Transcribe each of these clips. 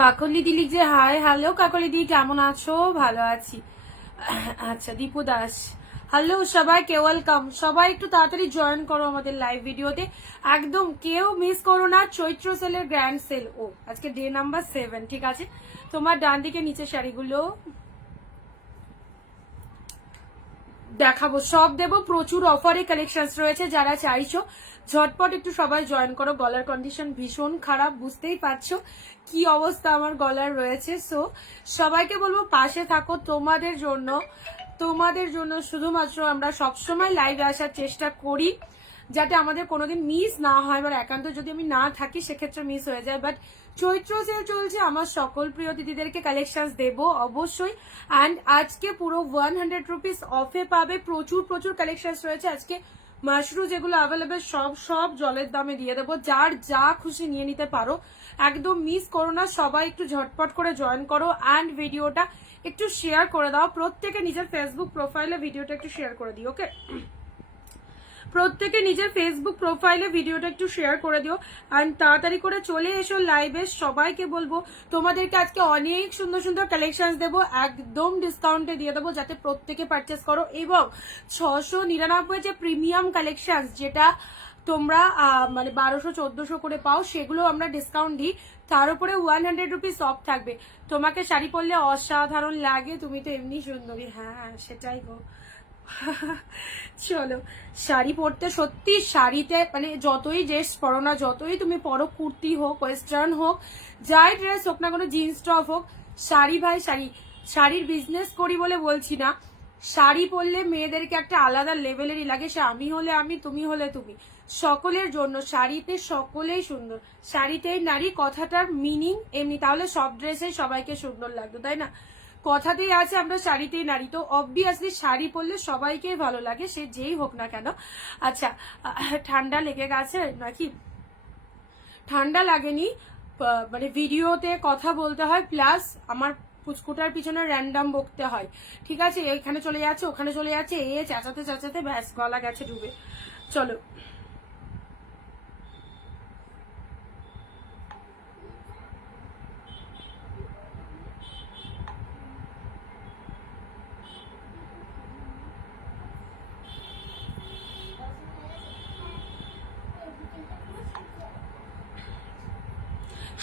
কাকলি দি লিখছে high, hello কাকলি দি, কেমন আছো? ভালো আছি। আচ্ছা, দীপু দাস, হ্যালো সবাইকে, ওয়েলকাম। সবাই একটু তাড়াতাড়ি জয়েন করো আমাদের লাইভ ভিডিওতে, একদম কেউ মিস করো না। চৈত্র সেলের গ্র্যান্ড সেল, আজকে ডে নাম্বার 7, ঠিক আছে? তোমার ডান দিকে নিচে শাড়িগুলো দেখাবো, সব দেবো, প্রচুর অফারে কালেকশন রয়েছে। যারা চাইছো ঝটপট একটু সবাই জয়েন করো। গলার কন্ডিশন ভীষণ খারাপ, বুঝতেই পারছো কি অবস্থা আমার গলার রয়েছে। সো সবাইকে বলবো পাশে থাকো, তোমাদের জন্য শুধুমাত্র আমরা সবসময় লাইভে আসার চেষ্টা করি, যাতে আমাদের কোনোদিন মিস না হয়। এবার একান্ত যদি আমি না থাকি সেক্ষেত্রে মিস হয়ে যায়। বাট চৈত্র সেল চলছে, আমার সকল প্রিয় দিদিদেরকে কালেকশন দেবো অবশ্যই। অ্যান্ড আজকে পুরো 100 রুপিস অফে পাবে। প্রচুর প্রচুর কালেকশন রয়েছে আজকে। মাশরু যেগুলো অ্যাভেলেবেল সব জলের দামে দিয়ে দেবো, যার যা খুশি নিয়ে নিতে পারো, একদম মিস করো না। সবাই একটু ঝটপট করে জয়েন করো অ্যান্ড ভিডিওটা একটু শেয়ার করে দাও। প্রত্যেকে নিজের ফেসবুক প্রোফাইলে ভিডিওটা একটু শেয়ার করে দিও, ওকে? প্রত্যেকে নিজের ফেসবুক প্রোফাইলে ভিডিওটা একটু শেয়ার করে দিও অ্যান্ড তাড়াতাড়ি করে চলে এসো লাইভে। সবাইকে বলবো তোমাদেরকে আজকে অনেক সুন্দর সুন্দর কালেকশন দেবো, একদম ডিসকাউন্টে দিয়ে দেবো, যাতে প্রত্যেকে পারচেস করো। এবং 699 যে প্রিমিয়াম কালেকশন, যেটা তোমরা মানে 1200-1400 করে পাও, সেগুলো আমরা ডিসকাউন্ট দিই। তার উপরে 100 রুপিস অফ থাকবে। তোমাকে শাড়ি পরলে অসাধারণ লাগে, তুমি তো এমনি সুন্দরী। হ্যাঁ সেটাই গো। চলো, শাড়ি পরতে সত্যি, শাড়িতে মানে যতই ড্রেস পরো না, যতই তুমি পরো, কুর্তি হোক, ওয়েস্টার্ন হোক, যাই ড্রেস হোক না, কোনো জিন্স টপ হোক, শাড়ি ভাই শাড়ি। শাড়ির বিজনেস করি বলে বলছি না, শাড়ি পরলে মেয়েদেরকে একটা আলাদা লেভেলেরই লাগে। সে আমি হলে আমি, তুমি হলে তুমি, সকলের জন্য শাড়িতে সকলেই সুন্দর। শাড়িতেই নারী কথাটার মিনিং এমনি, তাহলে সব ড্রেসে সবাইকে সুন্দর লাগতো, তাই না? কথাতেই আছে আমরা শাড়িতেই নারী, তো অবভিয়াসলি শাড়ি পরলে সবাইকে ভালো লাগে, সে যেই হোক না কেন। আচ্ছা, ঠান্ডা লেগে গেছে নাকি? ঠান্ডা লাগেনি, মানে ভিডিওতে কথা বলতে হয়, প্লাস আমার পুচকুটার পিছনে র্যান্ডাম বকতে হয়, ঠিক আছে? এখানে চলে যাচ্ছে, ওখানে চলে যাচ্ছে, চেঁচাতে চেঁচাতে ব্যাস গলা গেছে ডুবে। চলো,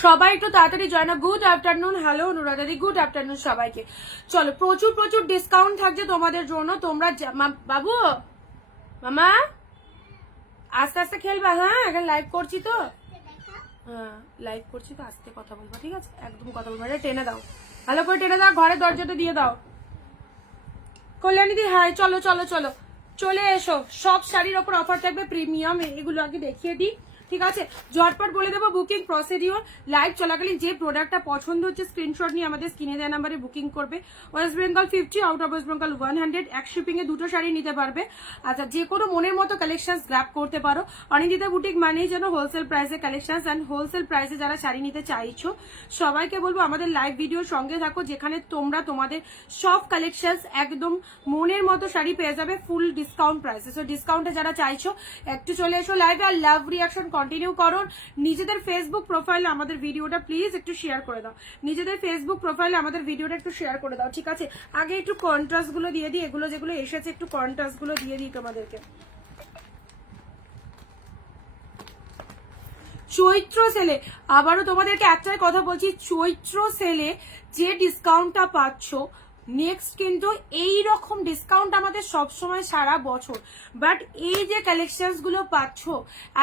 সবাই একটু তাড়াতাড়ি জয়েন। গুড আফটারনুন, হ্যালো অনুরাধাদি, গুড আফটারনুন সবাইকে। চলো, প্রচুর প্রচুর ডিসকাউন্ট থাকছে তোমাদের জন্য। তোমরা বাবু, মামা, আস্তে আস্তে খেলবা, হ্যাঁ? এখন লাইভ করছি তো, হ্যাঁ লাইভ করছি তো, আস্তে কথা বলবো, ঠিক আছে? একদম কথা বলবো, এটা টেনে দাও, ভালো করে টেনে দাও, ঘরের দরজাটা দিয়ে দাও। কল্যাণী দি হাই, চলো চলো চলো, চলে এসো। সব শাড়ির ওপর অফার থাকবে, প্রিমিয়াম, এগুলো আগে দেখিয়ে দিই, ঠিক আছে? ঝটপট বলে দেবো বুকিং প্রসিডিওর। লাইভ চলাকালীন যে প্রোডাক্টটা পছন্দ হচ্ছে স্ক্রিনশট নিয়ে আমাদের স্ক্রিনে দেওয়া নাম্বারে বুকিং করবে। West Bengal 50, out of West Bengal 100, এক শিপিং এ 2টো শাড়ি নিতে পারবে। আচ্ছা, যে কোনো মনের মতো কালেকশন গ্র্যাব করতে পারো। অনিন্দিতা বুটিক মানেই যেন হোলসেল প্রাইসে কালেকশন, অ্যান্ড হোলসেল প্রাইসে যারা শাড়ি নিতে চাইছো সবাইকে বলবো আমাদের লাইভ ভিডিওর সঙ্গে থাকো, যেখানে তোমরা তোমাদের সব কালেকশন একদম মনের মতো শাড়ি পেয়ে যাবে ফুল ডিসকাউন্ট প্রাইসে। সো ডিসকাউন্টে যারা চাইছো একটু চলে এসো লাইভে, আর লাভ রিয়াকশন কন্টিনিউ করো। নিজেদের ফেসবুক প্রোফাইলে আমাদের ভিডিওটা প্লিজ একটু শেয়ার করে দাও, নিজেদের ফেসবুক প্রোফাইলে আমাদের ভিডিওটা একটু শেয়ার করে দাও, ঠিক আছে? আগে একটু কন্ট্রাস্ট গুলো দিয়ে দিই, এগুলো যেগুলো এসেছে একটু কন্ট্রাস্ট গুলো দিয়ে দিই তোমাদেরকে। চৈত্র সেলে আবারও তোমাদেরকে একটাই কথা বলছি, চৈত্র সেলে যে ডিসকাউন্টটা পাচ্ছ, নেক্সট কিন্তু এই রকম ডিসকাউন্ট আমাদের সবসময় সারা বছর, বাট এই যে কালেকশনস গুলো পাচ্ছ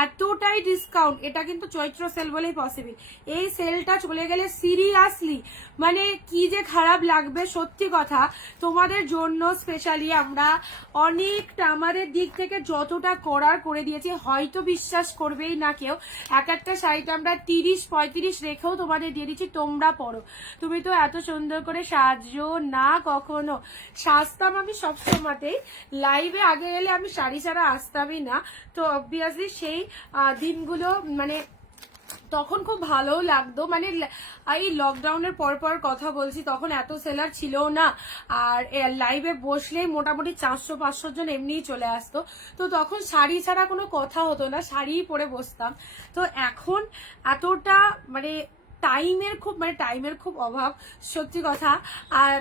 এতটাই ডিসকাউন্ট, এটা কিন্তু চৈত্র সেল বলেই পসিবল। এই সেলটা চলে গেলে সিরিয়াসলি মানে কি যে খারাপ লাগবে, সত্যি কথা। তোমাদের জন্য স্পেশালি আমরা অনেকটা আমাদের দিক থেকে যতটা করার করে দিয়েছি, হয়তো বিশ্বাস করবেই না কেউ। এক একটা শাড়িটা আমরা 30-35 রেখেও তোমাদের দিয়ে দিচ্ছি, তোমরা পরো। তুমি তো এত সুন্দর করে সাজো না, কখনো সাজতাম আমি সবসময়তেই, লাইভে আগে গেলে আমি শাড়ি ছাড়া আসতামই না। তো অবভিয়াসলি সেই দিনগুলো মানে তখন খুব ভালো লাগতো, মানে এই লকডাউনের পর পর কথা বলছি, তখন এত সেলার ছিল না, আর লাইভে বসলেই মোটামুটি 400-500 জন এমনিই চলে আসতো। তো তখন শাড়ি ছাড়া কোনো কথা হতো না, শাড়িই পরে বসতাম। তো এখন এতটা মানে টাইমের খুব অভাব, সত্যি কথা। আর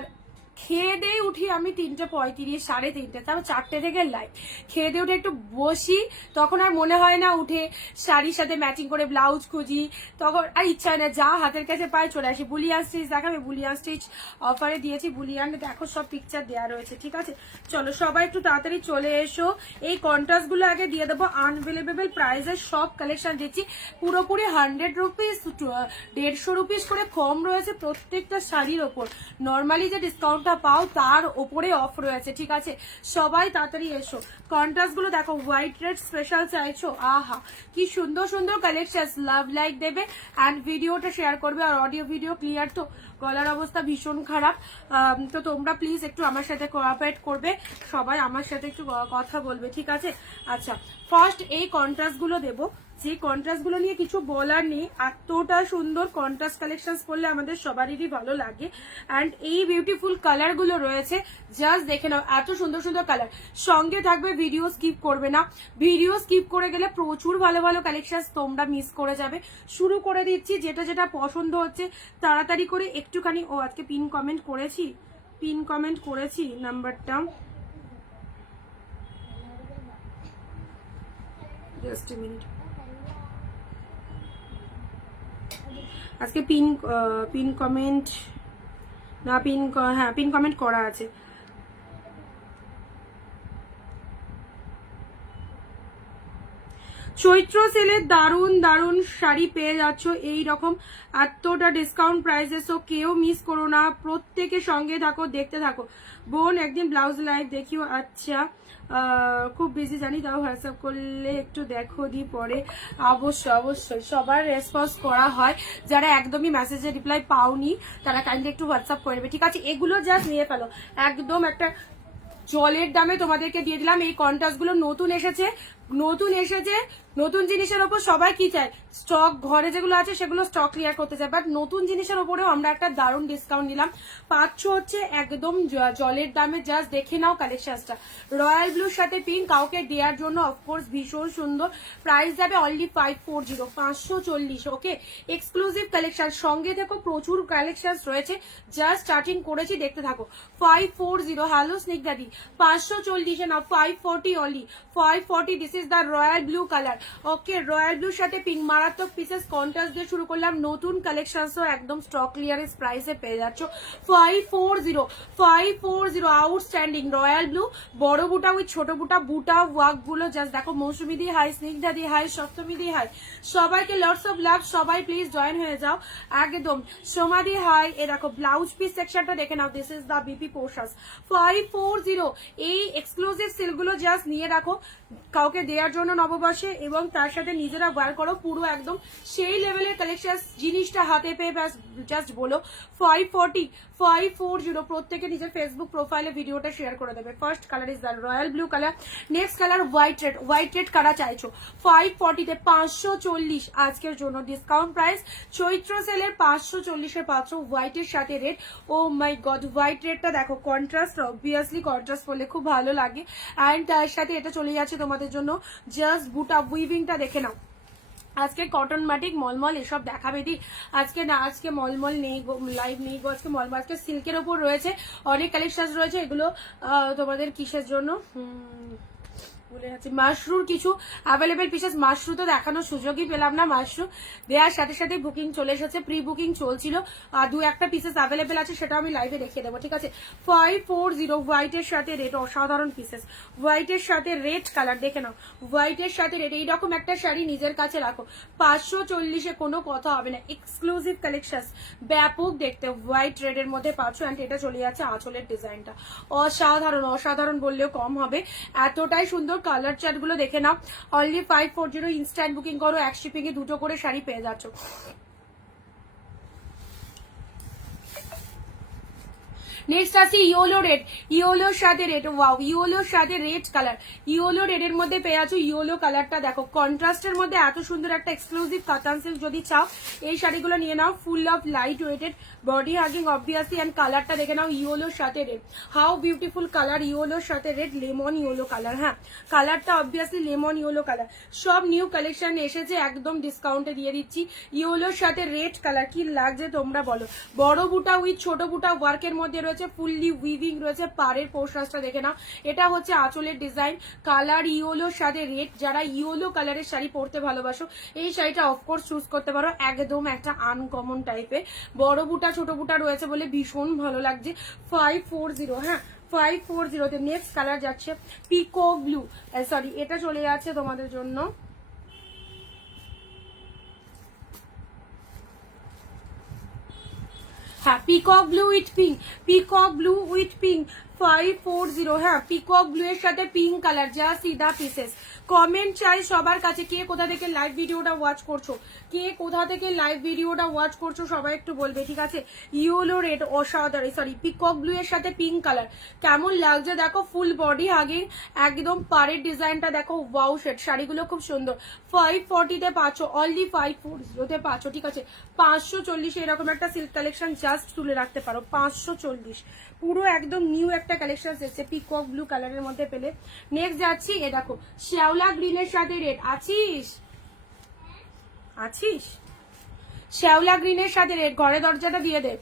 খেয়ে দিয়ে উঠি আমি 3:35, 3:30, তারপর 4টে থেকে লাইভ। খেয়ে দিয়ে উঠে একটু বসি, তখন আর মনে হয় না উঠে শাড়ির সাথে ম্যাচিং করে ব্লাউজ খুঁজি, তখন আর ইচ্ছা হয় না, যা হাতের কাছে পায়ে চলে আসি। বুলিয়ান স্টিচ দেখাবে, বুলিয়ান স্টিচ অফারে দিয়েছি, বুলিয়ান দেখো সব পিকচার দেওয়া রয়েছে, ঠিক আছে। চলো সবাই একটু তাড়াতাড়ি চলে এসো। এই কন্ট্রাস্ট গুলো আগে দিয়ে দেবো, আনভেলেবেল প্রাইসের সব কালেকশন দিচ্ছি, পুরোপুরি 100 রুপিস 150 রুপিস করে কম রয়েছে প্রত্যেকটা শাড়ির ওপর। নর্মালি যে ডিসকাউন্টটা পাও তার ওপরে অফ রয়েছে, ঠিক আছে। সবাই তাড়াতাড়ি এসো। কন্ট্রাস্ট গুলো দেখো, হোয়াইট রেড স্পেশাল চাইছো, আহা কি সুন্দর সুন্দর কালেকশন। লাভ লাইক দেবে অ্যান্ড ভিডিওটা শেয়ার করবে। আর অডিও ভিডিও ক্লিয়ার তো, গলার অবস্থা ভীষণ খারাপ, তো তোমরা প্লিজ একটু আমার সাথে কোঅপারেট করবে, সবাই আমার সাথে একটু কথা বলবে, ঠিক আছে। আচ্ছা, ফার্স্ট এই কন্ট্রাস্ট গুলো দেবো, যে কন্ট্রাস্ট গুলো নিয়ে কিছু বলার নেই, এতটা সুন্দর কন্ট্রাস্ট কালেকশন পরলে আমাদের সবারই ভালো লাগে। অ্যান্ড এই বিউটিফুল কালার গুলো রয়েছে, জাস্ট দেখে নাও, এত সুন্দর সুন্দর কালার। সঙ্গে থাকবে, ভিডিও স্কিপ করবে না, ভিডিও স্কিপ করে গেলে প্রচুর ভালো ভালো কালেকশন তোমরা মিস করে যাবে। শুরু করে দিচ্ছি, যেটা যেটা পছন্দ হচ্ছে তাড়াতাড়ি করে একটুখানি। ও আজকে পিন কমেন্ট করেছি নাম্বারটা, জাস্ট এ মিনিট। আজকে পিন কমেন্ট না, পিন কমেন্ট করা আছে। চৈত্র সেলের দারুন দারুন শাড়ি পেয়ে যাচ্ছ এই রকম এতটা ডিসকাউন্ট প্রাইসে, সো কেউ মিস করো না, প্রত্যেকে সঙ্গে থাকো, দেখতে থাকো। বোন একদিন ব্লাউজ লাইভ দেখিও। আচ্ছা, খুব বিজি জানি, তাও হোয়াটসঅ্যাপ করলে একটু দেখো দি পরে। অবশ্যই সবার রেসপন্স করা হয়, যারা একদমই মেসেজের রিপ্লাই পাওনি তারা কাইন্ডলি একটু হোয়াটসঅ্যাপ করে নেবে, ঠিক আছে। এগুলো জাস্ট নিয়ে ফেলো, একদম একটা জলের দামে তোমাদেরকে দিয়ে দিলাম। এই কন্ট্রাস্ট গুলো নতুন এসেছে, নতুন জিনিসের ওপর সবাই কি চায়, স্টক ঘরে যেগুলো আছে সেগুলো স্টক ক্লিয়ার করতে চায়, বাট নতুন জিনিসের ওপরেও আমরা একটা দারুণ ডিসকাউন্ট দিলাম। পাচ্ছ হচ্ছে একদম জলের দামে, জাস্ট দেখে নাও কালেকশনটা। রয়্যাল ব্লুর সাথে পিঙ্ক, কাউকে দেওয়ার জন্য অফকোর্স ভীষণ সুন্দর। প্রাইস যাবে অনলি 540, 540, ওকে। এক্সক্লুসিভ কালেকশন, সঙ্গে থেকো, প্রচুর কালেকশন রয়েছে, জাস্ট স্টার্টিং করেছি, দেখতে থাকো। 540, হ্যালো স্নিগ্ধাদি, 540 না 540 only, 540। This is the royal blue colour, okay. Royal ব্লুর সাথে পিঙ্ক, মারাত্মক পিসেস কন্ট্রাস্ট দিয়ে শুরু করলাম। নতুন কালেকশনসও একদম স্টক ক্লিয়ারেন্স প্রাইসে পেয়ে যাচ্ছ। 540 আউটস্ট্যান্ডিং রয়্যাল ব্লু, বড় বুটা উইথ ছোট বুটা ওয়ার্ক গুলো জাস্ট দেখো। মৌসুমি দি হাই, স্নিগ্ধা দি হাই, সপ্তমী দি হাই, সবাইকে লটস অফ লাভ, সবাই প্লিজ জয়েন হয়ে যাও একদম। সোমাদি হাই, এ দেখো ব্লাউজ পিস সেকশনটা দেখে নাও, দিস ইজ দা বিপি পোশাস। 540, এই এক্সক্লুসিভ সিলগুলো জাস্ট নিয়ে রাখো, কাউকে দেওয়ার জন্য নববর্ষে, এবং তার সাথে নিজেরা ওয়্যার করো, পুরো একদম সেই লেভেলের কালেকশন। জিনিসটা হাতে পেয়ে জাস্ট বলো 540, প্রত্যেকে নিজের ফেসবুক প্রোফাইলে ভিডিওটা শেয়ার করে দেবে। First colour is the royal blue colour, next colour white red কারা চাইছো। 540-তে 540 আজকের জন্য ডিসকাউন্ট প্রাইস। চৈত্র সেলের 540-এর পাচ্ছ হোয়াইটের সাথে red. Oh my god, white রেডটা দেখো, কন্ট্রাস্ট, অবভিয়াসলি কন্ট্রাস্ট করলে খুব ভালো লাগে। অ্যান্ড তার সাথে এটা চলে যাচ্ছে তোমাদের জন্য জাস্ট বুটা উইভিংটা দেখে নাও। আজকে কটন মাটিক মলমল এসব দেখাবে দি, আজকে না, আজকে মলমল নেই গো, লাইভ নেই গো আজকে মলমল। আজকে সিল্কের ওপর রয়েছে অনেক কালেকশন রয়েছে, এগুলো তোমাদের কিসের জন্য ভুলে যাচ্ছি। মাশরুর কিছু অ্যাভেলেবেল পিসেস, মাশরু তো দেখানোর সুযোগই পেলাম না। মাশরু দেওয়ার সাথে সাথে বুকিং চলে এসেছে, প্রি বুকিং চলছিল, দু একটা পিসেস অ্যাভেলেবেল আছে, সেটা আমি লাইভে দেখিয়ে দেবো, ঠিক আছে। 540 হোয়াইটের সাথে রেড, অসাধারণ পিসেস, হোয়াইটের সাথে রেড কালার দেখে নাও, হোয়াইটের সাথে রেড, এইরকম একটা শাড়ি নিজের কাছে রাখো। 540-এ কোনো কথা হবে না, এক্সক্লুসিভ কালেকশন, ব্যাপক দেখতে, হোয়াইট রেডের মধ্যে পাচ্ছ। অ্যান্ড এটা চলে যাচ্ছে আঁচলের ডিজাইনটা, অসাধারণ বললেও কম হবে, এতটাই সুন্দর। কালার চার্ট গুলো দেখে নাও, অনলি 540, ইনস্ট্যান্ট বুকিং করো, এক শিপিং এ দুটো করে শাড়ি পেয়ে যাচ্ছ। নেক্সট আছে ইয়েলো রেড, ইয়েলোর সাথে রেড, ওয়াও ইয়েলোর সাথে রেড কালার, ইয়েলো রেডের মধ্যে পেয়ে আছো। ইয়েলো কালারটা দেখো, কন্ট্রাস্টের মধ্যে এত সুন্দর একটা এক্সক্লুসিভ কাতান সিল্ক যদি চাও এই শাড়িগুলো নিয়ে নাও। Full of light weighted, body hugging obviously, and কালারটা দেখে নাও ইয়েলোর সাথে রেড। হাউ বিউটিফুল কালার, ইয়েলোর সাথে রেড, লেমন ইয়েলো কালার। হ্যাঁ কালারটা অবভিয়াসলি লেমন ইয়েলো কালার। সব নিউ কালেকশন এসেছে, একদম ডিসকাউন্টে দিয়ে দিচ্ছি। ইয়েলোর সাথে রেড কালার কি লাগছে তোমরা বলো। বড় বুটা উইথ ছোট বুটা ওয়ার্কের মধ্যে রয়েছে, ফুললি উইভিং রয়েছে। পাড়ের পোস্টারটা দেখে নাও, এটা হচ্ছে আঁচলের ডিজাইন। কালার ইয়েলোর সাথে রেড, যারা ইয়েলো কালারের শাড়ি পরতে ভালোবাসো এই শাড়িটা অফকোর্স চুজ করতে পারো। একদম একটা আনকমন টাইপের, বড় বুটা ছোট বুটা রয়েছে বলে ভীষণ ভালো লাগছে। 540, হ্যাঁ 540-তে নেক্সট কালার যাচ্ছে পিকক ব্লু, সরি এটা চলে যাচ্ছে তোমাদের জন্য হ্যাঁ peacock blue with pink, peacock blue with pink 540। হ্যাঁ পিকক ব্লু এর সাথে পিঙ্ক কালার, যা সিধা পিসেস। কমেন্ট চাই সবার কাছে, কে কোথা থেকে লাইভ ভিডিওটা ওয়াচ করছো, কে কোথা থেকে লাইভ ভিডিওটা ওয়াচ করছো সবাই একটু বলবে, ঠিক আছে। ইয়েলো রেড অসাধারণ, সরি পিকক ব্লু এর সাথে পিঙ্ক কালার কেমন লাগছে দেখো। ফুল বডি হাগিং, একদম পাড়ের ডিজাইনটা দেখো, ওয়াও শেড। শাড়িগুলো খুব সুন্দর। 540-তে পাচ্ছ, অনলি 540-তে পাচ্ছ, ঠিক আছে। 540 এরকম একটা সিল্ক কালেকশন জাস্ট তুলে রাখতে পারো। 540 পুরো একদম নিউ একটা কালেকশন এসেছে পিকক ব্লু কালারের মধ্যে পেলে। নেক্সট যাচ্ছি, এ দেখো শ্যাওলা গ্রিনের সাথে রেড। আছিস আছিস শ্যাওলা গ্রিনের সাথে রেড, ঘরে দরজাটা দিয়ে দে।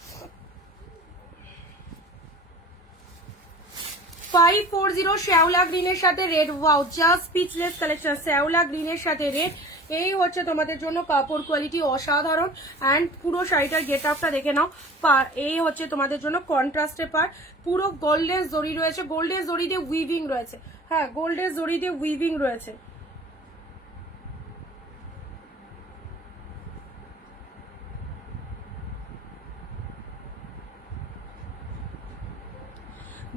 540 শ্যাওলা গ্রিনের সাথে red, wow just speechless collection. শ্যাওলা গ্রিনের সাথে রেড, এই হচ্ছে তোমাদের জন্য কাপড় কোয়ালিটি অসাধারণ। অ্যান্ড পুরো শাড়িটার গেট আপটা দেখে নাও। এই হচ্ছে তোমাদের জন্য কন্ট্রাস্টে পার, পুরো গোল্ডেন জরি রয়েছে, গোল্ডেন জরি দিয়ে উইভিং রয়েছে। হ্যাঁ গোল্ডেন জরি দিয়ে উইভিং রয়েছে।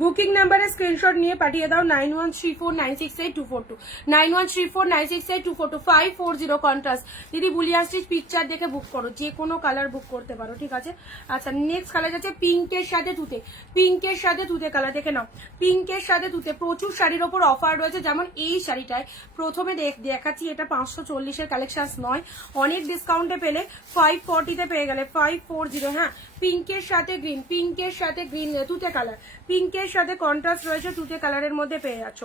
বুকিং নাম্বারে স্ক্রিনশট নিয়ে পাঠিয়ে দাও 9134968242, 9134968242। 540 কন্ট্রাস্ট। দিদি বুলিয়ান স্টিচ পিকচার দেখে বুক করো, যে কোনো কালার বুক করতে পারো, ঠিক আছে। আচ্ছা নেক্সট কালার যাচ্ছে পিঙ্কের সাথে তুতে, পিঙ্কের সাথে তুতে কালার দেখে নাও। পিঙ্কের সাথে তুতে প্রচুর শাড়ির ওপর অফার রয়েছে, যেমন এই শাড়িটায় প্রথমে দেখাচ্ছি, এটা 540-এর কালেকশন নয়, অনেক ডিসকাউন্টে পেলে 540-তে পেয়ে গেলে। 540, হ্যাঁ পিঙ্কের সাথে গ্রিন, পিঙ্কের সাথে গ্রিন তুতে কালার, পিঙ্কের সাথে কন্ট্রাস্ট রয়েছে, তুতে কালারের মধ্যে পেয়ে যাচ্ছ।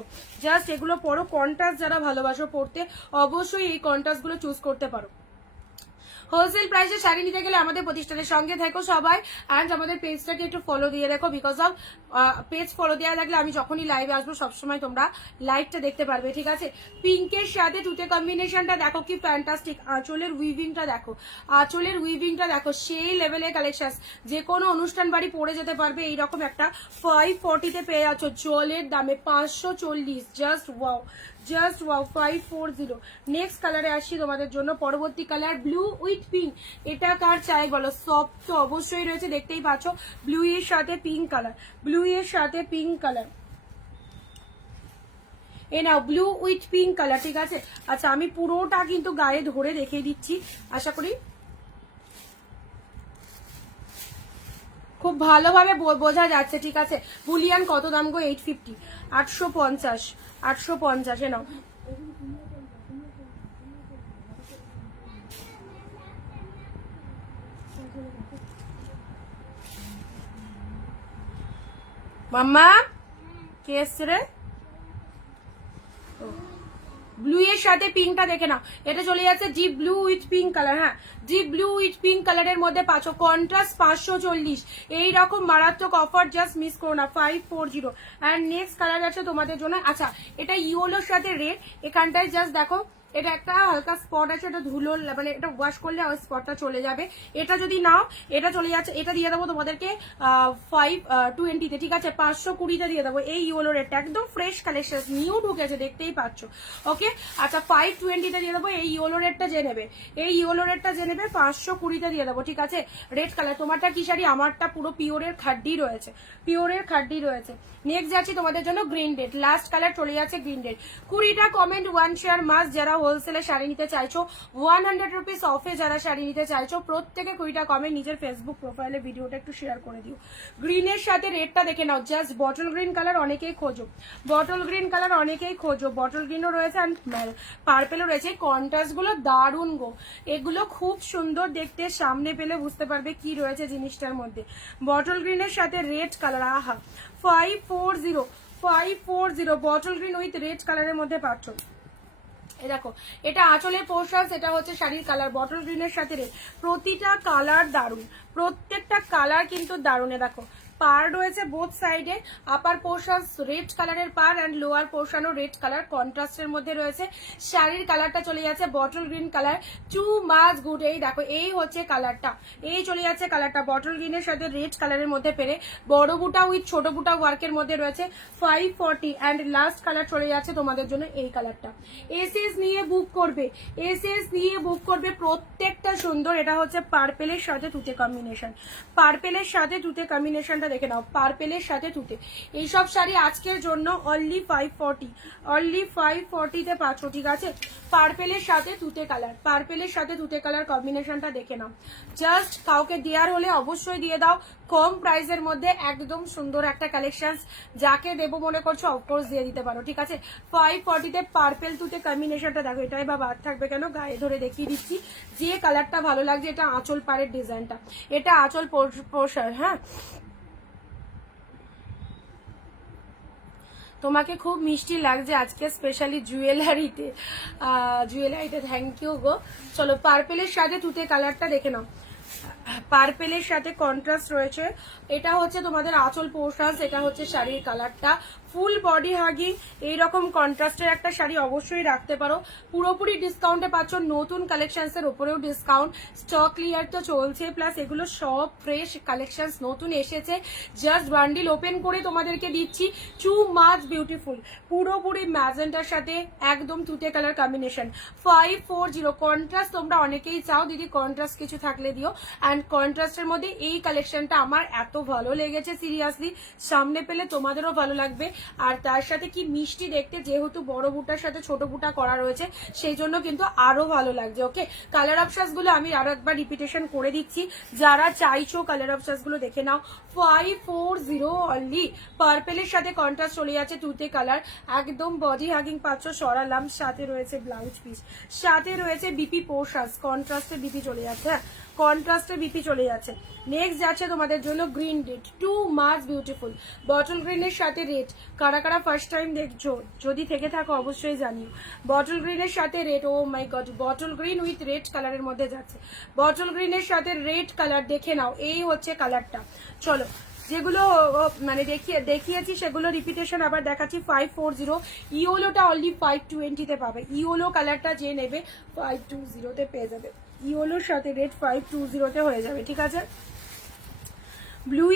জাস্ট এগুলো পরো, কন্ট্রাস্ট যারা ভালোবাসো পড়তে অবশ্যই এই কন্ট্রাস্ট গুলো চুজ করতে পারো। হোলসেল প্রাইসে শাড়ি নিতে গেলে আমাদের প্রতিষ্ঠানের সঙ্গে থেকো সবাই, অ্যান্ড আমাদের পেজটাকে একটু ফলো দিয়ে রেখো, বিকজ অফ পেজ ফলো দেওয়া থাকলে আমি যখনই লাইভে আসবো সবসময় তোমরা লাইভটা দেখতে পারবে, ঠিক আছে। পিঙ্কের সাথে তুতে কম্বিনেশনটা দেখো কি ফ্যান্টাস্টিক। আঁচলের উইভিংটা দেখো, আঁচলের উইভিংটা দেখো, সেই লেভেলের কালেকশন, যে কোনো অনুষ্ঠান বাড়ি পরে যেতে পারবে এইরকম একটা। 540-তে পেয়ে যাচ্ছ জলের দামে 540, just wow, just wow. 540। Next কালারে আসছি তোমাদের জন্য, পরবর্তী কালার ব্লু উইথ পিঙ্ক। এটা কার চাই বলো, সফট তো অবশ্যই রয়েছে, দেখতেই পাচ্ছ ব্লু এর সাথে পিঙ্ক কালার, ব্লু এর সাথে pink colour. A now blue with pink colour, ঠিক আছে। আচ্ছা আমি পুরোটা কিন্তু গায়ে ধরে দেখিয়ে দিচ্ছি, আশা করি খুব ভালোভাবে বোঝা যাচ্ছে, ঠিক আছে। বুলিয়ান কত দাম গো? 850, 850, 850। এ নাও মাম্মা, কে এসছে রে? ব্লু এর সাথে পিঙ্কটা দেখে নাও, এটা চলে যাচ্ছে deep blue with pink colour. হ্যাঁ ডিপ ব্লু উইথ পিঙ্ক কালারের মধ্যে পাচ্ছ, কন্ট্রাস্ট 540। এইরকম মারাত্মক অফার জাস্ট মিস করো না। 540। অ্যান্ড নেক্সট কালার আছে তোমাদের জন্য। আচ্ছা এটা ইয়েলোর সাথে রেড, এখানটায় জাস্ট দেখো এটা একটা হালকা স্পট আছে, এটা ধুলো মানে এটা ওয়াশ করলে ওই স্পটটা চলে যাবে। এটা যদি নাও এটা চলে যাচ্ছে, এটা দিয়ে দেবো তোমাদেরকে 520-তে, ঠিক আছে। 520-তে দিয়ে দেবো এই ইয়েলো রেডটা, একদম ফ্রেশ কালেকশন, নিউ ঢুকেছে দেখতেই পাচ্ছ, ওকে। আচ্ছা 520-তে দিয়ে দেবো এই ইয়েলো রেডটা, যে নেবে এই ইয়েলো রেডটা যে নেবে 520-তে দিয়ে দেবো, ঠিক আছে। Red colour. তোমারটা কি শাড়ি? আমারটা পুরো পিওরের খাড্ডি রয়েছে, পিওরের খাড্ডি রয়েছে। নেক্সট যাচ্ছি তোমাদের জন্য গ্রিন রেড, লাস্ট কালার চলে যাচ্ছে গ্রিন রেড। 20টা কমেন্ট 1 শেয়ার মাস যারা হোলসেলে শাড়ি নিতে চাইছো, 100 রুপিস অফে যারা শাড়ি নিতে চাইছো, প্রত্যেকে কুড়িটা কমে নিজের ফেসবুক প্রোফাইলে ভিডিওটা একটু শেয়ার করে দিও। গ্রিনের সাথে রেডটা দেখে নাও, জাস্ট বটল গ্রিন কালার অনেকেই খোঁজো, বটল গ্রিন কালার অনেকেই খোঁজো, বটল গ্রিনও রয়েছে অ্যান্ড পার্পেলও রয়েছে। কন্ট্রাস্ট গুলো দারুণ গো, এগুলো খুব সুন্দর দেখতে, সামনে পেলে বুঝতে পারবে কি রয়েছে জিনিসটার মধ্যে। বটল গ্রিনের সাথে রেড কালার, আহা 540 বটল গ্রিন উইথ রেড কালারের মধ্যে পাচ্ছ। এই দেখো এটা আঁচলের পোর্শন, এটা হচ্ছে শাড়ির কালার, বটল গ্রিনের সাথে রেড, প্রতিটা কালার দারুণ, প্রত্যেকটা কালার কিন্তু দারুণ। দেখো পার রয়েছে বোথ সাইডে, আপার পোর্শন রেড কালারের পার অ্যান্ড লোয়ার পোর্শনও রেড কালার কন্ট্রাস্টের মধ্যে রয়েছে। শাড়ির কালারটা চলে যাচ্ছে bottle green colour, too much good. এই দেখো এই হচ্ছে কালারটা, এই চলে যাচ্ছে কালারটা বটল গ্রিনের সাথে রেড কালারের মধ্যে পেরে, বড় বুটা উইথ ছোট বুটা ওয়ার্কের মধ্যে রয়েছে 540 অ্যান্ড লাস্ট কালার চলে যাচ্ছে তোমাদের জন্য এই কালারটা। এসএস নিয়ে বুক করবে, এসএস নিয়ে বুক করবে, প্রত্যেকটা সুন্দর। এটা হচ্ছে পার্পেলের সাথে তুতে কম্বিনেশন, পার্পেলের সাথে তুতে কম্বিনেশনটা দেখে নাও, পার্পেলের সাথে তুতে। এইসব শাড়ি আজকের জন্য অনলি 540 তে পাচ্ছ, ঠিক আছে। পার্পেলের সাথে তুতে কালার, পার্পেলের সাথে তুতে কালার কম্বিনেশনটা দেখে নাও। জাস্ট কাউকে দেওয়ার হলে অবশ্যই দিয়ে দাও, কম প্রাইসের মধ্যে একদম সুন্দর একটা কালেকশন, যাকে দেবো মনে করছো অফকোর্স দিয়ে দিতে পারো, ঠিক আছে। 540 তে পার্পেল তুতে কম্বিনেশনটা দেখো, এটাই বা বাদ থাকবে কেন, গায়ে ধরে দেখিয়ে দিচ্ছি। যে কালারটা ভালো লাগছে, এটা আঁচল পাড়ের ডিজাইনটা, এটা আঁচল পোর্শন, হ্যাঁ। তোমাকে খুব মিষ্টি লাগছে আজকে, স্পেশালি জুয়েলারিতে, থ্যাংক ইউ গো। চলো পার্পেলের সাথে তুতে কালারটা দেখে নাও, পার্পেলের সাথে কন্ট্রাস্ট রয়েছে, এটা হচ্ছে তোমাদের আঁচল পোর্শন, এটা হচ্ছে শাড়ির কালারটা, ফুল বডি হাগিং এইরকম কন্ট্রাস্টের একটা শাড়ি অবশ্যই রাখতে পারো। পুরোপুরি ডিসকাউন্টে পাচ্ছ, নতুন কালেকশনস এর উপরেও ডিসকাউন্ট, স্টক ক্লিয়ার তো চলছে, প্লাস এগুলো সব ফ্রেশ কালেকশনস নতুন এসেছে, জাস্ট বান্ডিল ওপেন করে তোমাদেরকে দিচ্ছি। টু মাচ বিউটিফুল, পুরোপুরি ম্যাজেন্টার সাথে একদম তুতে কালার কম্বিনেশন, 540 কন্ট্রাস্ট। তোমরা অনেকেই চাও দিদি কন্ট্রাস্ট কিছু থাকলে দিও, অ্যান্ড কন্ট্রাস্টের মধ্যে এই কালেকশনটা আমার এত ভালো লেগেছে, সিরিয়াসলি সামনে পেলে তোমাদেরও ভালো লাগবে। আর তার সাথে কি মিষ্টি দেখতে, যেহেতু বড় বুটার সাথে ছোট বুটা করা রয়েছে সেই জন্য কিন্তু আরো ভালো লাগছে। ওকে, কালার অপশনস গুলো আমি আরো একবার রিপিটেশন করে দিচ্ছি, যারা চাইছো কালার অপশনস গুলো দেখে নাও। 540 অনলি, পার্পেলের সাথে কন্ট্রাস্ট চলে যাচ্ছে তুতে কালার, একদম বডি হাগিং পাচ্ছ, সরালাম, সাথে রয়েছে ব্লাউজ পিস, সাথে রয়েছে বিপি পোর্শনস, কন্ট্রাস্টে বিপি চলে যাচ্ছে, হ্যাঁ কন্ট্রাস্টে বিপি চলে যাচ্ছে। নেক্সট যাচ্ছে তোমাদের জন্য green red, two much beautiful, bottle গ্রিনের সাথে রেড। কারা কারা ফার্স্ট টাইম দেখছো, যদি থেকে থাকো অবশ্যই জানিও। বটল গ্রিনের সাথে red, oh my god, bottle green with red কালারের মধ্যে যাচ্ছে, বটল গ্রিনের সাথে রেড কালার দেখে নাও, এই হচ্ছে কালারটা। চলো যেগুলো মানে দেখিয়েছি সেগুলো রিপিটেশন আবার দেখাচ্ছি। 540, ইয়োলোটা অনলি 520 তে পাবে, ইয়োলো কালারটা যে নেবে 520 তে পেয়ে যাবে, ইয়োলোর সাথে রেড 520 তে হয়ে যাবে, ঠিক আছে। ব্লু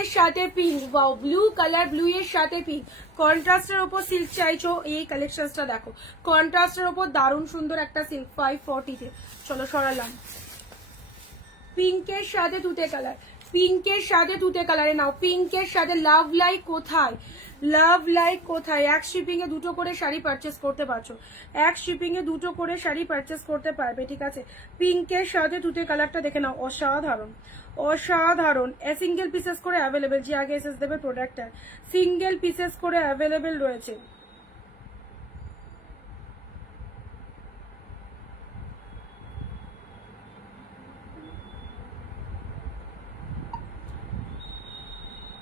এর সাথে pink, wow blue colour, blue এর সাথে পিঙ্ক, কন্ট্রাস্টের ওপর সিল্ক চাইছো, এই কালেকশনটা দেখো, কন্ট্রাস্টের ওপর দারুণ সুন্দর একটা সিল্ক 540 তে। চলো সরালাম, পিঙ্কের সাথে তুতে কালার, পিঙ্কের সাথে তুতে কালারে নাও, পিঙ্কের সাথে লাভ লাইক কোথায়, লাভ লাইক কোথায়, এক শিপিং এ দুটো করে শাড়ি পারচেস করতে পারছো, এক শিপিং এ দুটো করে শাড়ি পারচেস করতে পারবে, ঠিক আছে। পিঙ্কের সাথে তুতে কালারটা দেখে নাও, অসাধারণ অসাধারণ, সিঙ্গেল পিসেস করে অ্যাভেলেবেল, যে আগে এসএস দেবে প্রোডাক্টটা সিঙ্গেল পিসেস করে অ্যাভেলেবেল রয়েছে।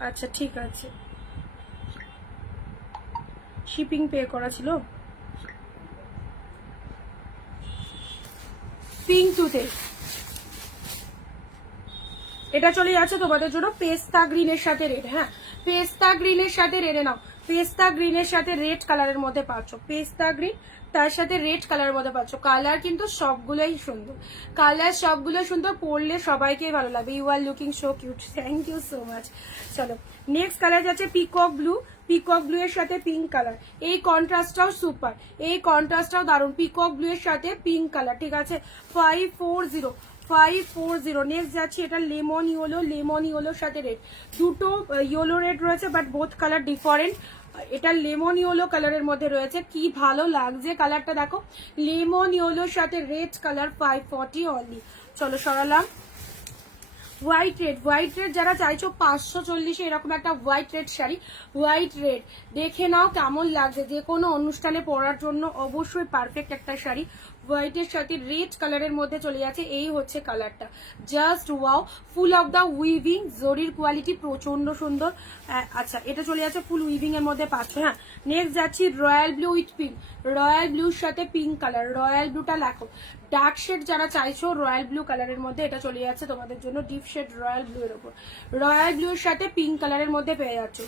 আচ্ছা ঠিক আছে, শিপিং পে করা ছিল। পিঙ্ক তুতে এটা চলে যাচ্ছে তোমাদের জন্য পেস্তা গ্রিনের সাথে রেড, হ্যাঁ পেস্তা গ্রিনের সাথে রেডে নাও, পেস্তা গ্রিনের সাথে রেড কালারের মধ্যে পাচ্ছ, পেস্তা গ্রিন তার সাথে রেড কালারের মধ্যে পাচ্ছ। কালার কিন্তু সবগুলোই সুন্দর, কালার সবগুলো সুন্দর, পরলে সবাইকেই ভালো লাগবে। You are looking so cute, thank you so much. চলো নেক্সট কালার যাচ্ছে পিকক ব্লু, পিকক ব্লু এর সাথে পিঙ্ক কালার, এই কন্ট্রাস্টটাও সুপার, এই কন্ট্রাস্টটাও দারুণ, পিকক ব্লু এর সাথে পিঙ্ক কালার, ঠিক আছে। 540 নেক্সট যাচ্ছে এটা লেমন ইয়েলোর সাথে রেড, দুটো ইয়েলো রেড রয়েছে বাট বোথ কালার ডিফারেন্ট, এটা লেমন ইয়েলো কালারের মধ্যে রয়েছে, কি ভালো লাগছে কালারটা দেখো, লেমন ইয়েলোর সাথে রেড কালার 540 অনলি। চলো সরালাম। হোয়াইট রেড যারা চাইছো 540 এরকম একটা white red sari, white red দেখে নাও কেমন লাগছে, যে কোনো অনুষ্ঠানে পরার জন্য অবশ্যই পারফেক্ট একটা শাড়ি। হোয়াইটের সাথে রেড কালারের মধ্যে চলে যাচ্ছে, এই হচ্ছে কালারটা, just wow, full of the weaving, জরির কোয়ালিটি প্রচন্ড সুন্দর। আচ্ছা এটা চলে যাচ্ছে ফুল উইভিং এর মধ্যে পাচ্ছ। হ্যাঁ নেক্সট যাচ্ছি royal blue with pink, royal ব্লুর সাথে পিঙ্ক কালার, রয়্যাল ব্লুটা লেখো, ডার্ক শেড যারা চাইছো রয়্যাল ব্লু কালারের মধ্যে এটা চলে যাচ্ছে তোমাদের জন্য, ডিপ শেড রয়্যাল ব্লু এর উপর, রয়্যাল ব্লুর সাথে পিঙ্ক কালারের মধ্যে পেয়ে যাচ্ছ।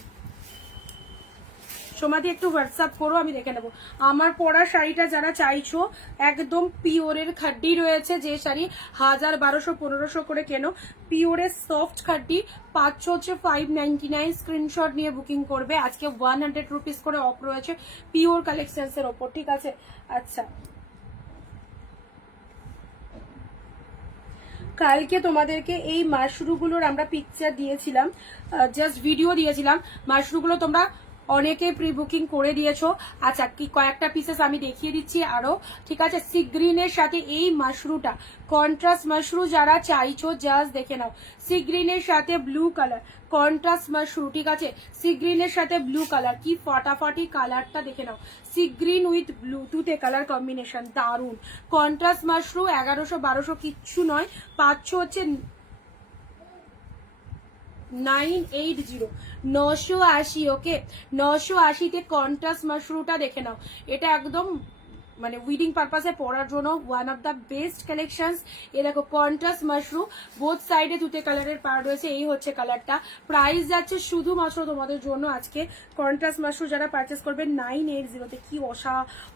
সমাধি একটু হোয়াটসঅ্যাপ করো, আমি দেখে নেবো। আমার পরা শাড়িটা যারা চাইছো একদম পিওরের খাড্ডি রয়েছে, যে শাড়ি 1000 1200 1500 করে কেনো, পিওরের সফট খাড্ডি পাচ্ছ হচ্ছে 599। স্ক্রিনশট নিয়ে বুকিং করবে, আজকে 100 রুপিস করে অফ রয়েছে পিওর কালেকশনস এর ওপর, ঠিক আছে। আচ্ছা কালকে তোমাদেরকে এই মাশরুগুলোর আমরা পিকচার দিয়েছিলাম, জাস্ট ভিডিও দিয়েছিলাম, মাশরুগুলো তোমরা অনেকে প্রি বুকিং করে দিয়েছো। আচ্ছা কি কয়েকটা পিসেস আমি দেখিয়ে দিচ্ছি আরো, ঠিক আছে। সি গ্রিনের সাথে এই মাশরুটা, কন্ট্রাস্ট মাশরু যারা চাইছো জাস্ট দেখে নাও, সি গ্রিনের সাথে ব্লু কালার, কন্ট্রাস্ট মাশরু, ঠিক আছে। সি গ্রিনের সাথে ব্লু কালার, কি ফাটাফাটি কালারটা দেখে নাও, সি গ্রিন উইথ ব্লু টুতে কালার কম্বিনেশন দারুন। কন্ট্রাস্ট মাশরু 1100 1200 কিচ্ছু নয়, পাচ্ছ হচ্ছে 980 980। ওকে 980-তে কন্ট্রাস্ট মাশরুটা দেখে নাও, এটা একদম মানে উইডিং পারপাসে পরার জন্য one of the best collections. এ দেখো কন্ট্রাস্ট মাশরু, বোথ সাইডে তুতে কালারের পার রয়েছে, এই হচ্ছে কালারটা। প্রাইস যাচ্ছে শুধুমাত্র তোমাদের জন্য আজকে, কন্ট্রাস্ট মাশরু যারা পারচেস করবে 980-তে, কি